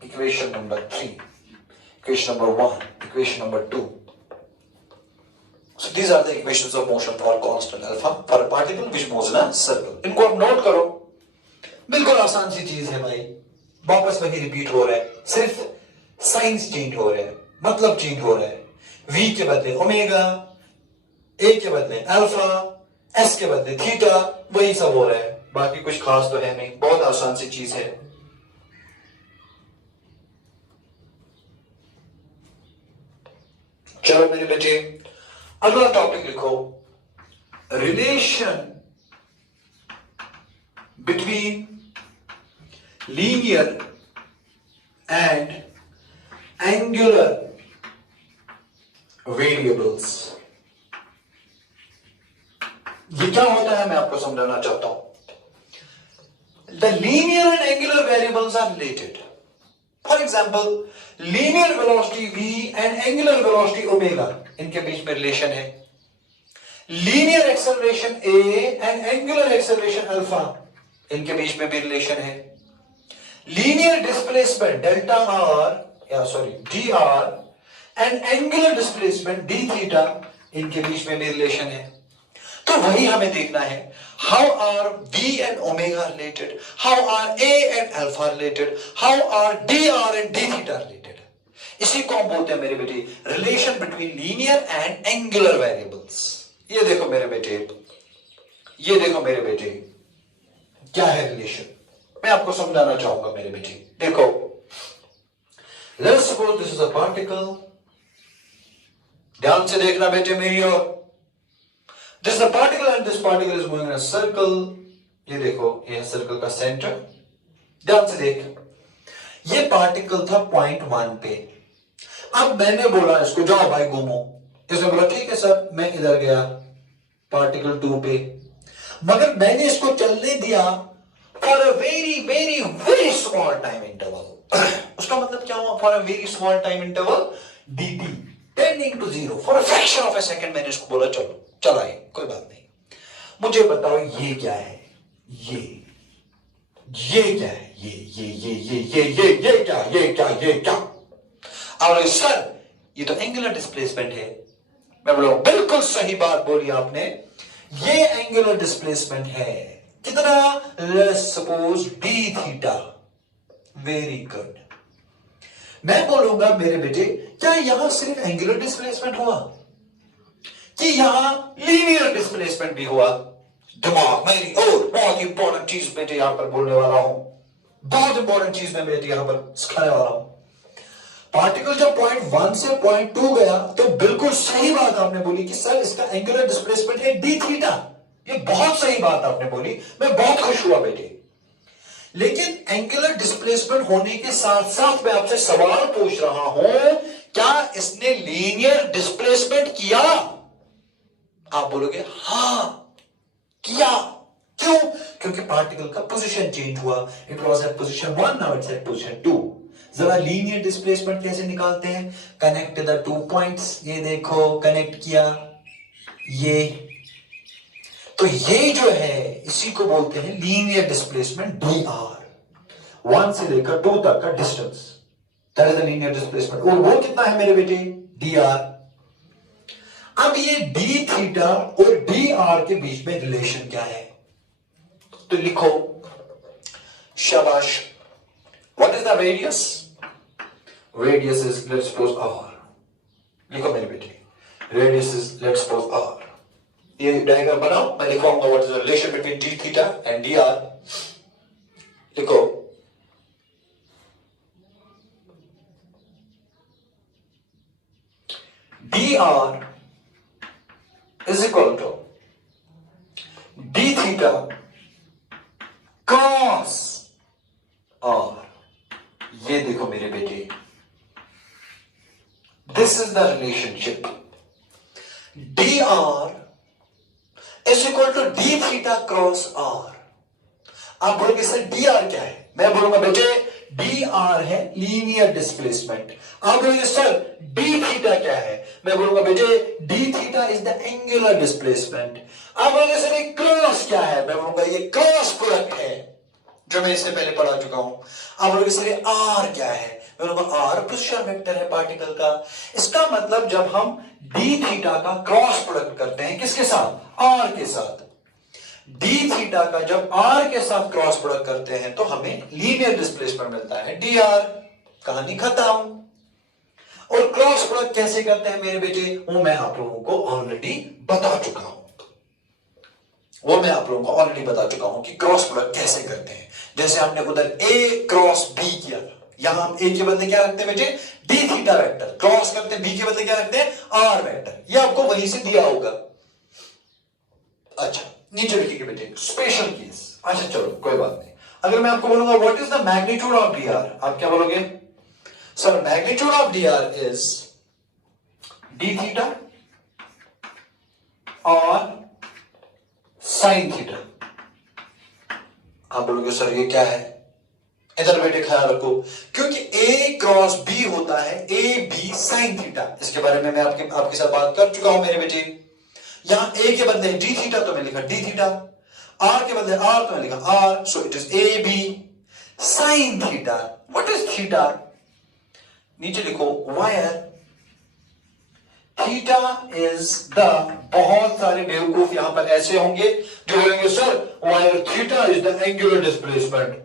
equation number 3, equation number 1, equation number 2। So these are the equations of motion for constant alpha for a particle which moves in a circle. इनको आप नोट करो। बिल्कुल आसान सी चीज है भाई, वापस वही रिपीट हो रहा है, सिर्फ साइंस चेंज हो रहा है, मतलब चेंज हो रहा है। v के बदले ओमेगा, a के बदले अल्फा, s के बदले थीटा, वही सब हो रहा है। बाकी कुछ खास तो है नहीं, बहुत आसान सी चीज है। चलो मेरे बेटे अगला टॉपिक लिखो, relation between linear and angular variables. ये क्या होता है मैं आपको समझाना चाहता हूं. The linear and angular variables are related. For example, linear velocity v and angular velocity omega, इनके बीच में रिलेशन है. Linear acceleration a and angular acceleration alpha, इनके बीच में भी रिलेशन है. Linear displacement delta r dr and angular displacement d theta, इनके बीच में भी रिलेशन है. तो वही हमें देखना है. How are v and omega related? How are a and alpha related? How are dr and d theta related? इसी को हम बोलते हैं मेरे बेटे relation between linear and angular variables. ये देखो मेरे बेटे, ये देखो मेरे बेटे, क्या है रिलेशन, मैं आपको समझाना चाहूंगा मेरे बेटे. देखो, let's suppose this is a particle. ध्यान से देखना बेटे मेरी ओर. This is a particle and this particle is moving in a circle. ये देखो, ये है सर्कल का सेंटर. ध्यान से देख, ये पार्टिकल था पॉइंट 1 पे. अब मैंने बोला इसको जाओ भाई घूमो. इसने बोला ठीक है सर, मैं इधर गया पार्टिकल 2 पे. मगर मैंने इसको चलने दिया for a very very very small time interval. उसका मतलब क्या हुआ? For a very small time interval dt tending to 0, for a fraction of a second मैंने इसको बोला चलो चलाए, कोई बात नहीं. मुझे बताओ ये क्या है? ये क्या है? ये क्या? और सर ये तो एंगुलर डिस्प्लेसमेंट है. मैं बोला बिल्कुल सही बात बोली आपने, ये एंगुलर डिस्प्लेसमेंट है. कितना? Let's suppose D theta. Very good. मैं बोलूंगा मेरे बेटे, क्या यहां सिर्फ एंगुलर डिस्प्लेसमेंट हुआ कि यहां लीनियर डिस्प्लेसमेंट भी हुआ? दिमाग मेरी और बहुत इंपॉर्टेंट चीज बेटे यहां पर बोलने वाला हूं. बहुत इंपॉर्टेंट चीज मैं बेटे यहां पर सिखाने वाला हूं. पार्टिकल जब पॉइंट 1 से पॉइंट 2 गया तो बिल्कुल सही बात आपने बोली कि सर इसका एंगुलर डिस्प्लेसमेंट है डी थीटा. ये बहुत सही बात आपने बोली, मैं बहुत खुश हुआ बेटे. लेकिन एंगुलर डिस्प्लेसमेंट होने के साथ साथ मैं आपसे सवाल पूछ रहा हूं, क्या इसने लीनियर डिस्प्लेसमेंट किया? आप बोलोगे हां किया. क्यों? क्योंकि पार्टिकल का पोजीशन चेंज हुआ. It was at position 1, now it's at position 2. जरा लीनियर डिस्प्लेसमेंट कैसे निकालते हैं? Connect the 2 points. ये देखो कनेक्ट किया, ये तो ये जो है इसी को बोलते हैं लीनियर डिस्प्लेसमेंट dr. 1 से लेकर 2 तक का distance, that is the linear displacement. और वो कितना है मेरे बेटे? dr. अब ये d थीटा और dr के बीच में रिलेशन क्या है? तो लिखो, शाबाश. What is the radius? Radius is let's suppose r. लिखो मेरे बेटे, radius is let's suppose r. ये डायग्राम बनाओ, मैं लिखवाऊंगा what is the relation between d theta and dr. लिखो, dr is equal to d theta cos r. ये देखो मेरे बेटे, this is the relationship. dr is equal to d theta cross r. आप बोलोगे सर dr क्या है? मैं बोलूंगा बेटे dr है लीनियर डिस्प्लेसमेंट. आप बोलोगे सर d थीटा क्या है? मैं बोलूंगा बेटे d theta is the angular displacement. आप बोलोगे सर ये क्रॉस क्या है? मैं बोलूंगा ये क्रॉस प्रोडक्ट है, जो मैं इससे पहले पढ़ा चुका हूं. आप बोलोगे सर ये r क्या है? मैं बोलूंगा r पोजीशन वेक्टर है पार्टिकल का. इसका मतलब जब हम d थीटा का क्रॉस प्रोडक्ट करते हैं किसके साथ? r के साथ. d थीटा का जब r के साथ क्रॉस प्रोडक्ट करते हैं तो हमें लीनियर डिस्प्लेसमेंट मिलता है dr. कहानी खत्म. और क्रॉस प्रोडक्ट कैसे करते हैं मेरे बेटे? वो मैं आप लोगों को ऑलरेडी बता चुका हूं. कि क्रॉस प्रोडक्ट कैसे करते हैं. जैसे हमने उधर a क्रॉस b किया था, यहां हम a के बदले क्या रखते हैं बेटे? d theta vector. क्रॉस करते हैं b के बदले क्या रखते हैं? r vector. ये आपको वहीं से दिया होगा. अच्छा नीचे लिखिए बेटे स्पेशल केस। अच्छा चलो कोई बात नहीं। अगर मैं आपको बोलूंगा what is the magnitude of D R, आप क्या बोलोगे? Sir magnitude of D R is D theta और साइन थीटा। आप बोलोगे सर ये क्या है? इधर बेटे ख्याल रखो, क्योंकि ए क्रॉस बी होता है ए बी साइन थीटा। इसके बारे में मैं आपके साथ बात कर चुका हूं मेरे बेटे। यहां ए के बदले डी थीटा तो मैं लिखा डी थीटा, आर के बदले आर तो मैं लिखा R, so it is A B sine theta. What is theta? नीचे लिखो वायर थीटा इज द, बहुत सारे बेवकूफ यहां पर ऐसे होंगे जो बोलेंगे sir wire theta is the angular displacement.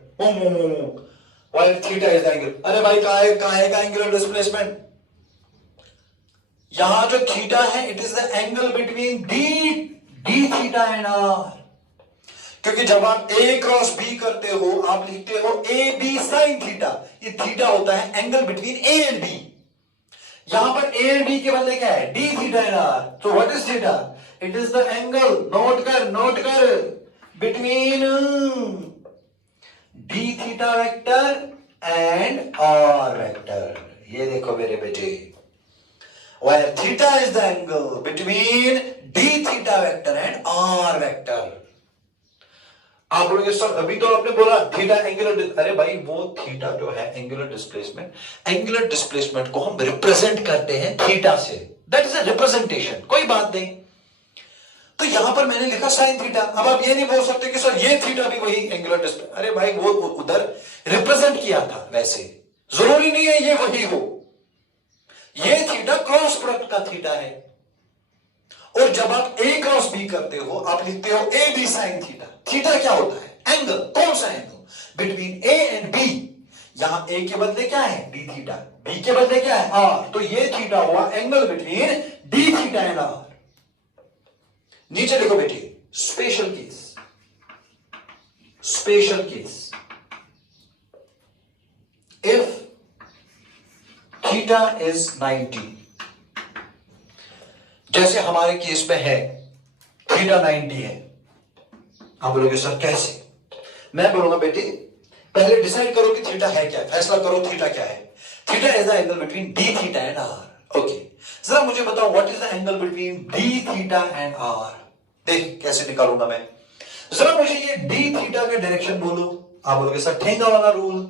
Wire theta is the angle, अरे भाई कहां है का एंगुलर डिस्प्लेसमेंट? यहां जो थीटा है it is the angle between D theta and R. क्योंकि जब आप ए क्रॉस बी करते हो आप लिखते हो ए बी साइन थीटा, ये थीटा होता है angle between A and B. यहां पर ए एंड बी के बदले क्या है? D theta and R. So what is theta? It is the angle, note कर between D theta vector and R vector. ये देखो मेरे बेटे, where theta is the angle between d theta vector and r vector। आप बोलोगे sir अभी तो आपने बोला थीटा एंगुलर, अरे भाई वो थीटा जो है एंगुलर डिस्प्लेसमेंट को हम रिप्रेजेंट करते हैं थीटा से, दैट इज अ रिप्रेजेंटेशन, कोई बात नहीं। तो यहां पर मैंने लिखा साइन थीटा। अब आप ये नहीं बोल सकते कि सर ये थीटा भी वही एंगुलर डिस्प्लेसमेंट, अरे भाई वो उधर रिप्रेजेंट किया था, वैसे जरूरी नहीं है ये वही हो। ये थीटा क्रॉस प्रोडक्ट का थीटा है, और जब आप ए क्रॉस बी करते हो आप लिखते हो A B sine theta. Theta क्या होता है? एंगल। कौन सा angle? Between A and B. यहां ए के बदले क्या है? डी थीटा, बी के बदले क्या है? आर। तो ये थीटा हुआ angle between D theta and R. नीचे देखो बेटे special case if theta is 90, जैसे हमारे केस में है थीटा 90 है। आप बोलोगे सर कैसे? मैं बोलूंगा बेटे पहले डिसाइड करो कि थीटा है क्या, फैसला करो थीटा क्या है। Theta is the angle between D theta and R. Okay, जरा मुझे बताओ what is the angle between D theta and R. देख कैसे निकालूंगा मैं, जरा मुझे ये डी थीटा का डायरेक्शन बोलो। आप बोलोगे सर ठेंगा वाला रूल,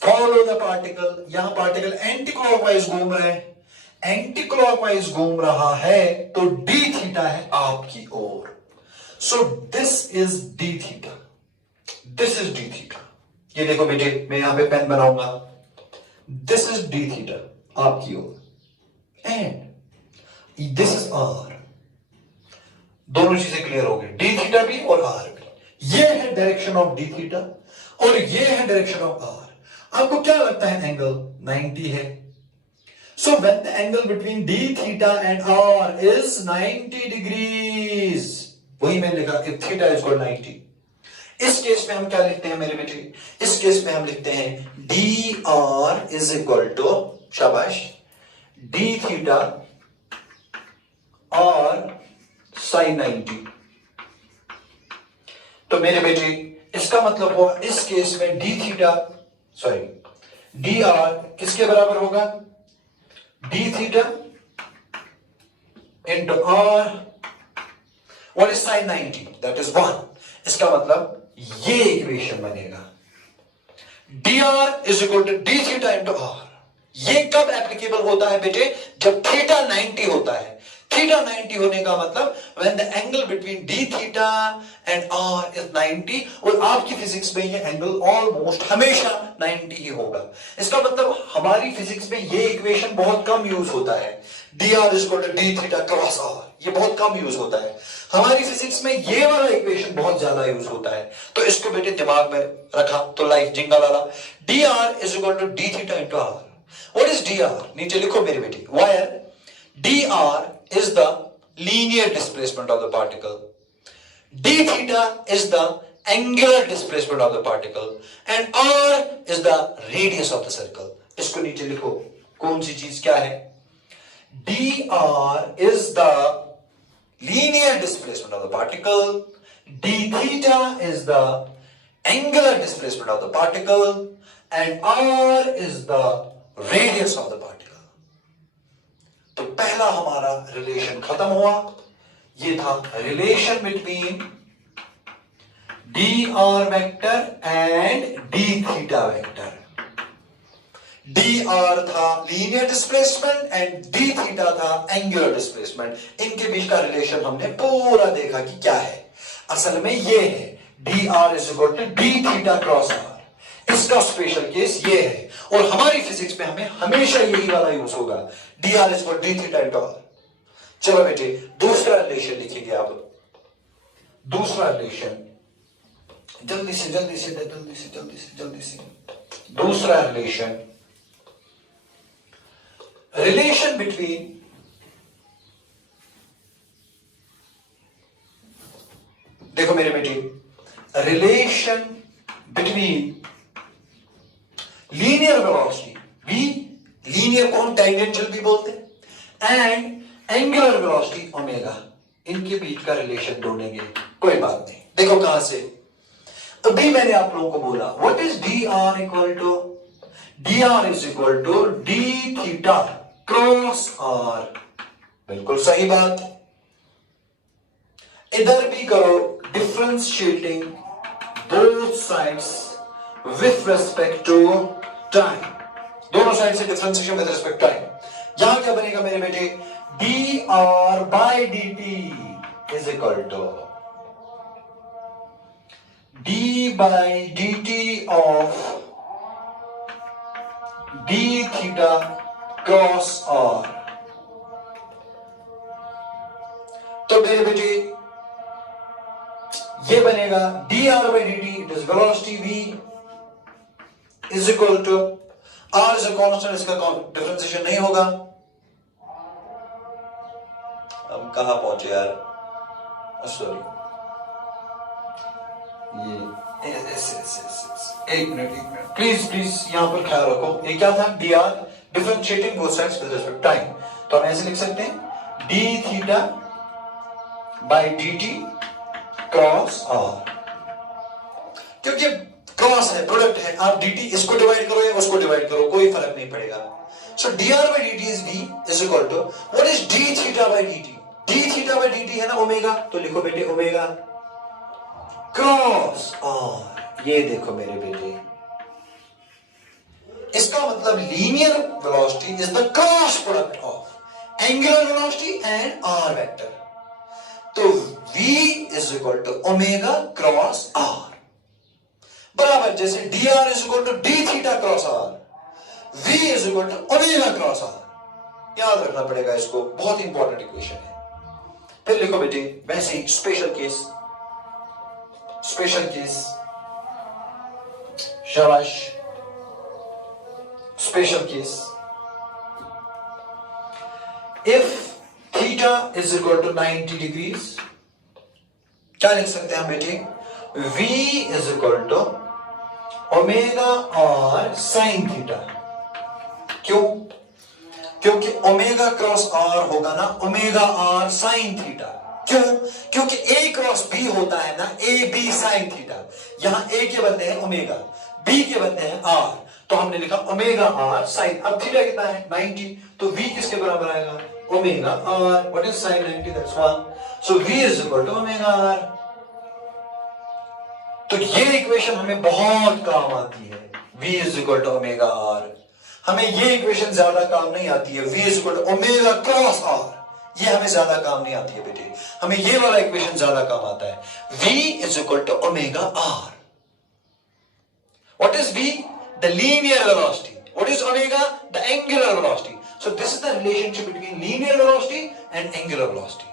फॉलो द पार्टिकल। यहां पार्टिकल एंटी क्लॉकवाइज घूम रहे हैं, एंटी क्लॉकवाइज घूम रहा है तो डी थीटा है आपकी ओर। So this is D theta, this is D theta. ये देखो बेटे मैं यहां पे पेन बनाऊंगा, दिस इज डी थीटा आपकी ओर एंड दिस इज आर। दोनों चीजें क्लियर हो गई, डी थीटा भी और आर भी। ये है डायरेक्शन ऑफ डी थीटा और ये है डायरेक्शन ऑफ आर। आपको क्या लगता है एंगल 90 है? So when the angle between d theta and r is 90 degrees, वही मैंने लिखा कि theta is equal 90। इस केस में हम क्या लिखते हैं मेरे बेटे? इस केस में हम लिखते हैं dr is equal to, शाबाश, d theta r sin 90। तो मेरे बेटे इसका मतलब हुआ इस केस में d थीटा dr किसके बराबर होगा? d theta into r, what is sin 90? That is 1। इसका मतलब ये इक्वेशन बनेगा dr is equal to d theta into r। ये कब एप्लीकेबल होता है बेटे? जब थीटा 90 होता है। थीटा 90 होने का मतलब when the angle between d theta and r is 90, और आपकी फिजिक्स में ये एंगल ऑलमोस्ट हमेशा 90 ही होगा। इसका मतलब हमारी फिजिक्स में ये इक्वेशन बहुत कम यूज होता है, dr is equal to d theta cross r, ये बहुत कम यूज होता है। हमारी फिजिक्स में ये वाला इक्वेशन बहुत ज्यादा यूज होता है। तो इसको बेटे दिमाग में रखा तो लाइफ जिंगा लाला, dr is equal to d theta into r। What is dr? नीचे लिखो मेरे बेटे, where dr is the linear displacement of the particle, d theta is the angular displacement of the particle and r is the radius of the circle। इसको नीचे लिखो, कौन सी चीज क्या है? dr is the linear displacement of the particle, d theta is the angular displacement of the particle, and r is the radius of the particle. तो पहला हमारा रिलेशन खत्म हुआ. ये था relation between dr vector and d theta vector. dr था linear displacement and d theta था angular displacement. इनके बीच का रिलेशन हमने पूरा देखा कि क्या है. असल में ये है dr is equal to d theta cross r. इसका स्पेशल केस ये है और हमारी फिजिक्स में हमें हमेशा यही वाला यूज होगा. dr is equal d theta into r. चलो बेटे दूसरा रिलेशन लिखेंगे. आप दूसरा रिलेशन जल्दी से दूसरा रिलेशन बिटवीन देखो मेरे बेटे, relation between linear velocity v, linear को हम टेंजेंशियल भी बोलते हैं, एंड एंगुलर वेलोसिटी ओमेगा. इनके बीच का रिलेशन ढूंढेंगे. कोई बात नहीं. देखो कहां से. अभी मैंने आप लोगों को बोला what is dr equal to, dr is equal to d theta cross r. बिल्कुल सही बात. इधर भी करो differentiating both sides with respect to time. दोनों साइड से डिफरेंशिएशन विद रिस्पेक्ट टाइम. यहां क्या बनेगा मेरे बेटे, dr by dt is equal to d by dt of d theta cross r. तो मेरे बेटे ये बनेगा dr by dt, it is velocity v is equal to r is a constant. इसका डिफरेंशिएशन नहीं होगा. हम कहां पहुंचे यार, सॉरी. ये एक मिनट प्लीज यहां पर ख्याल रखो. ये क्या था, dr differentiating both sides with respect time. तो हम ऐसे लिख सकते हैं d theta by dt cross r. क्योंकि क्रॉस है, प्रोडक्ट है. आप dt इसको डिवाइड करो या उसको डिवाइड करो, कोई फर्क नहीं पड़ेगा. So dr by dt is v is equal to what is d theta by dt. d theta by dt है ना ओमेगा, तो लिखो बेटे ओमेगा क्रॉस r. ये देखो मेरे बेटे, इसका मतलब linear velocity is the cross product of angular velocity and r vector. तो v is equal to omega cross r, बराबर जैसे dr is equal to d theta cross r, v is equal to omega cross r. याद रखना पड़ेगा इसको, बहुत important equation है. फिर लिखो बेटे वैसे ही स्पेशल केस शाबाश. Special case, if theta is equal to 90 degrees, क्या लिख सकते हैं हम बेटे, v is equal to omega r sine theta. क्यों? क्योंकि ओमेगा क्रॉस r होगा ना ओमेगा r साइन थीटा. क्यों? क्योंकि a क्रॉस b होता है ना a b साइन थीटा. यहां a के बदले है ओमेगा, b के बदले है r, तो हमने लिखा ओमेगा r साइन. अब थीटा कितना है 90, तो v किसके बराबर आएगा, omega r. What is sine 90, that's 1. So v is equal to omega r. तो ये इक्वेशन हमें बहुत काम आती है, v is equal to omega r. हमें ये इक्वेशन ज्यादा काम नहीं आती है, v is equal to omega cross r. ये हमें ज्यादा काम नहीं आती है बेटे, हमें ये वाला इक्वेशन ज्यादा काम आता है, v is equal to omega r. What is v, the linear velocity. What is omega, the angular velocity. So this is the relationship between linear velocity and angular velocity.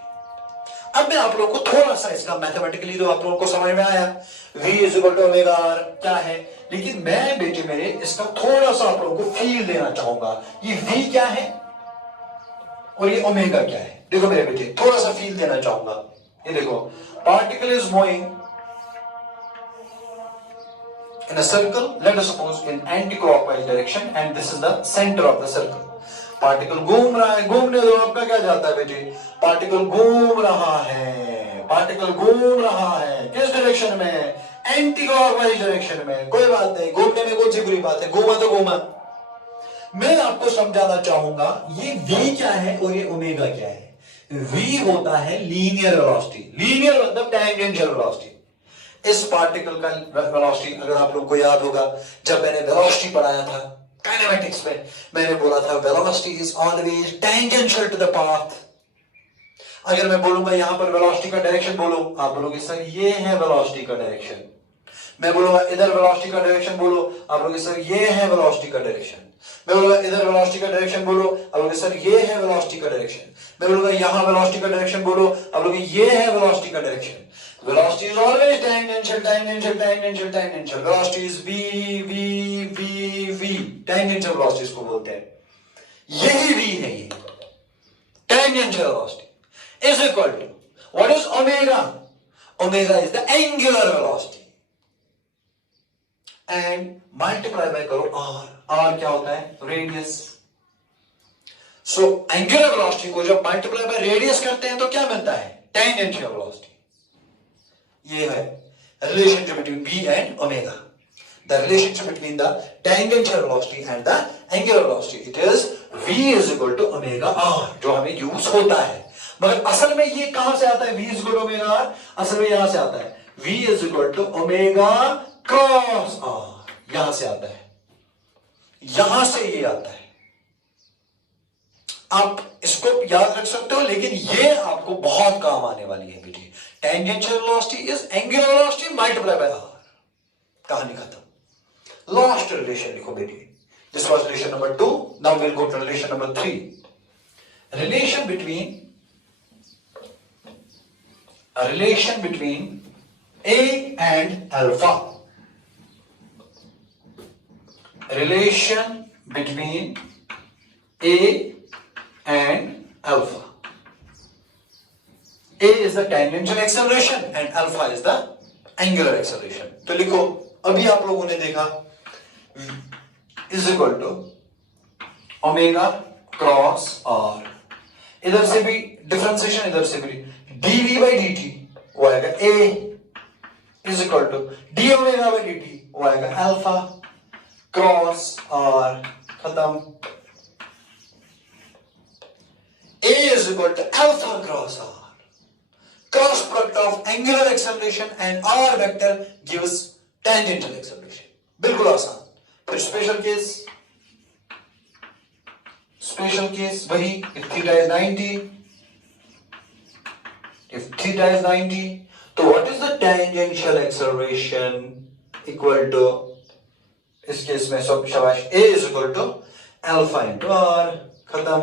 अब मैं आप लोगों को थोड़ा सा इसका मैथमेटिकली तो आप लोगों को समझ में आया, v is equal to omega r क्या है. लेकिन मैं बेटे मेरे इसका थोड़ा सा आप लोगों को फील देना चाहूंगा, ये v क्या है और ये ओमेगा क्या है. देखो मेरे बेटे थोड़ा सा फील देना चाहूंगा. ये देखो, particle is moving in a circle, let us suppose in anti-clockwise direction, and this is the center of the circle. Particle घूम रहा है, घूमने दो, आपका क्या जाता है बेटे, पार्टिकल घूम रहा है, है, पार्टिकल घूम रहा है किस डायरेक्शन में, एंटी क्लॉकवाइज डायरेक्शन में। कोई बात नहीं, घूमने में कौन सी बुरी बात है, घूमा तो घूमा। मैं आपको समझाना चाहूंगा ये v क्या है और ये ओमेगा क्या है। v होता है लीनियर वेलोसिटी, लीनियर मतलब टैंजेंशियल वेलोसिटी। इस पार्टिकल का वेलोसिटी अगर आप लोग को याद होगा, जब मैंने वेलोसिटी पढ़ाया था काइनेमेटिक्स में, मैंने बोला था velocity is always tangential to the path. अगर मैं बोलूंगा यहां पर वेलोसिटी का डायरेक्शन बोलो, आप बोलोगे सर ये है वेलोसिटी का डायरेक्शन। मैं बोलूंगा इधर वेलोसिटी का डायरेक्शन बोलो, आप बोलोगे सर ये है वेलोसिटी का डायरेक्शन। मैं बोलूंगा इधर वेलोसिटी का डायरेक्शन बोलो, आप बोलोगे सर ये है वेलोसिटी का डायरेक्शन। मैं बोलूंगा यहां वेलोसिटी का डायरेक्शन बोलो, आप बोलोगे ये है वेलोसिटी का direction. Velocity is always tangential, tangential, tangential, tangential. Velocity is v. Tangential velocity इसको बोलते हैं। यही v है ये। Tangential velocity is equal to what is omega? Omega is the angular velocity. And multiply by करो r. r क्या होता है? Radius. So angular velocity को जब multiply by radius करते हैं तो क्या मिलता है? Tangential velocity. ये है relationship between v and omega, the relationship between the tangential velocity and the angular velocity. It is v is equal to omega r, जो हमें यूज होता है। मगर असल में ये कहां से आता है v is equal to omega r? असल में यहां से आता है v is equal to omega cross r, यहां से आता है, यहां से ये आता है। आप इसको याद रख सकते हो, लेकिन ये आपको बहुत काम आने वाली है बेटी। Tangential velocity is angular velocity multiplied by r. कहानी खत्म। Last relation लिखो बेटी। This was relation number 2. Now we'll go to relation number 3. Relation between A and alpha. Relation between A and alpha. A is the tangential acceleration and alpha is the angular acceleration. तो लिखो, अभी आप लोगों ने देखा is equal to omega cross r. इधर से भी डिफरेंशिएशन, इधर से भी dv by dt वो आएगा A is equal to d omega by dt वो आएगा alpha cross r, खत्म। A is equal to alpha cross r. Cross product of angular acceleration and r vector gives tangential acceleration. बिल्कुल आसान। फिर special case वही, if theta is 90, तो what is the tangential acceleration equal to, इस case में सब शाबाश, A is equal to alpha into r, खत्म।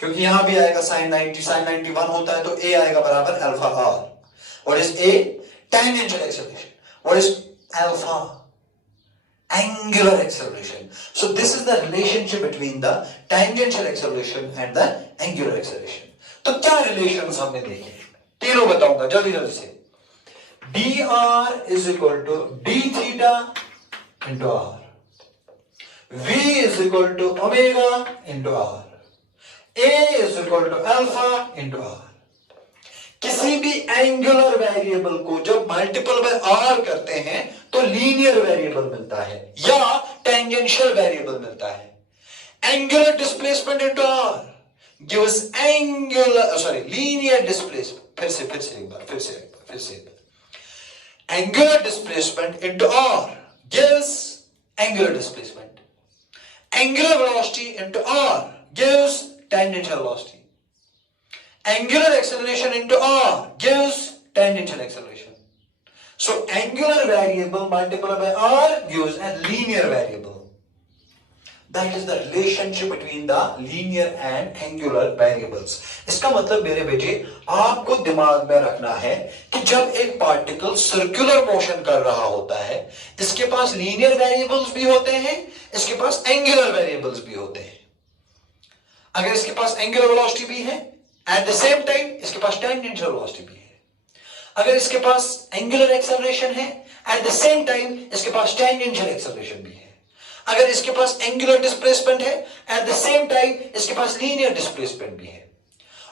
क्योंकि यहां भी आएगा sin 91 होता है तो a आएगा बराबर alpha r. What is a? Tangential acceleration. What is alpha? Angular acceleration. So this is the relationship between the tangential acceleration and the angular acceleration. तो क्या रिलेशंस हमने देखे, तीनों बताऊंगा जल्दी जल्दी से। dr is equal to d theta into r. v is equal to omega into r. A is equal to alpha into r. किसी भी एंगुलर वेरिएबल को जब मल्टीपल बाय r करते हैं तो लीनियर वेरिएबल मिलता है या टेंजेंशियल वेरिएबल मिलता है। Angular displacement into r gives linear displacement. फिर से angular displacement into r gives angular displacement. Angular velocity into r gives tangential velocity. Angular acceleration into r gives tangential acceleration. So angular variable multiplied by r gives a linear variable. That is the relationship between the linear and angular variables. इसका मतलब मेरे बेटे आपको दिमाग में रखना है कि जब एक पार्टिकल सर्कुलर मोशन कर रहा होता है, इसके पास लीनियर वेरिएबल्स भी होते हैं, इसके पास एंगुलर वेरिएबल्स भी होते हैं। अगर इसके पास एंगुलर वेलोसिटी भी है, एट द सेम टाइम इसके पास टेंजेंशियल वेलोसिटी भी है। अगर इसके पास एंगुलर एक्सेलरेशन है, एट द सेम टाइम इसके पास टेंजेंशियल एक्सेलरेशन भी है। अगर इसके पास एंगुलर डिस्प्लेसमेंट है, एट द सेम टाइम इसके पास लीनियर डिस्प्लेसमेंट भी है।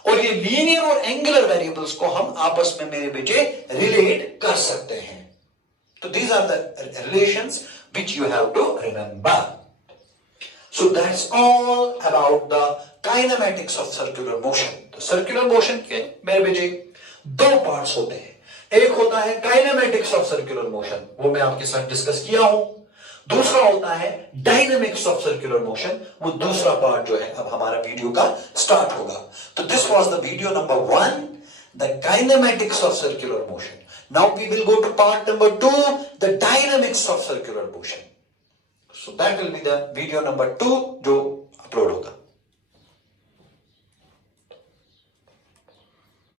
और ये लीनियर और एंगुलर वेरिएबल्स को हम आपस में मेरे बेटे रिलेट कर सकते हैं। तो these are the relations which you have to remember. So that's all about the kinematics of circular motion. तो सर्कुलर मोशन के मेरे बेटे दो पार्ट्स होते हैं। एक होता है काइनेमैटिक्स ऑफ सर्कुलर मोशन, वो मैं आपके साथ डिस्कस किया हूं। दूसरा होता है डायनेमिक्स ऑफ सर्कुलर मोशन, वो दूसरा पार्ट जो है अब हमारा वीडियो का स्टार्ट होगा। तो this was the video number 1, the kinematics of circular motion. Now we will go to part number 2, the dynamics of circular motion. So that will be the video number 2 जो upload होगा।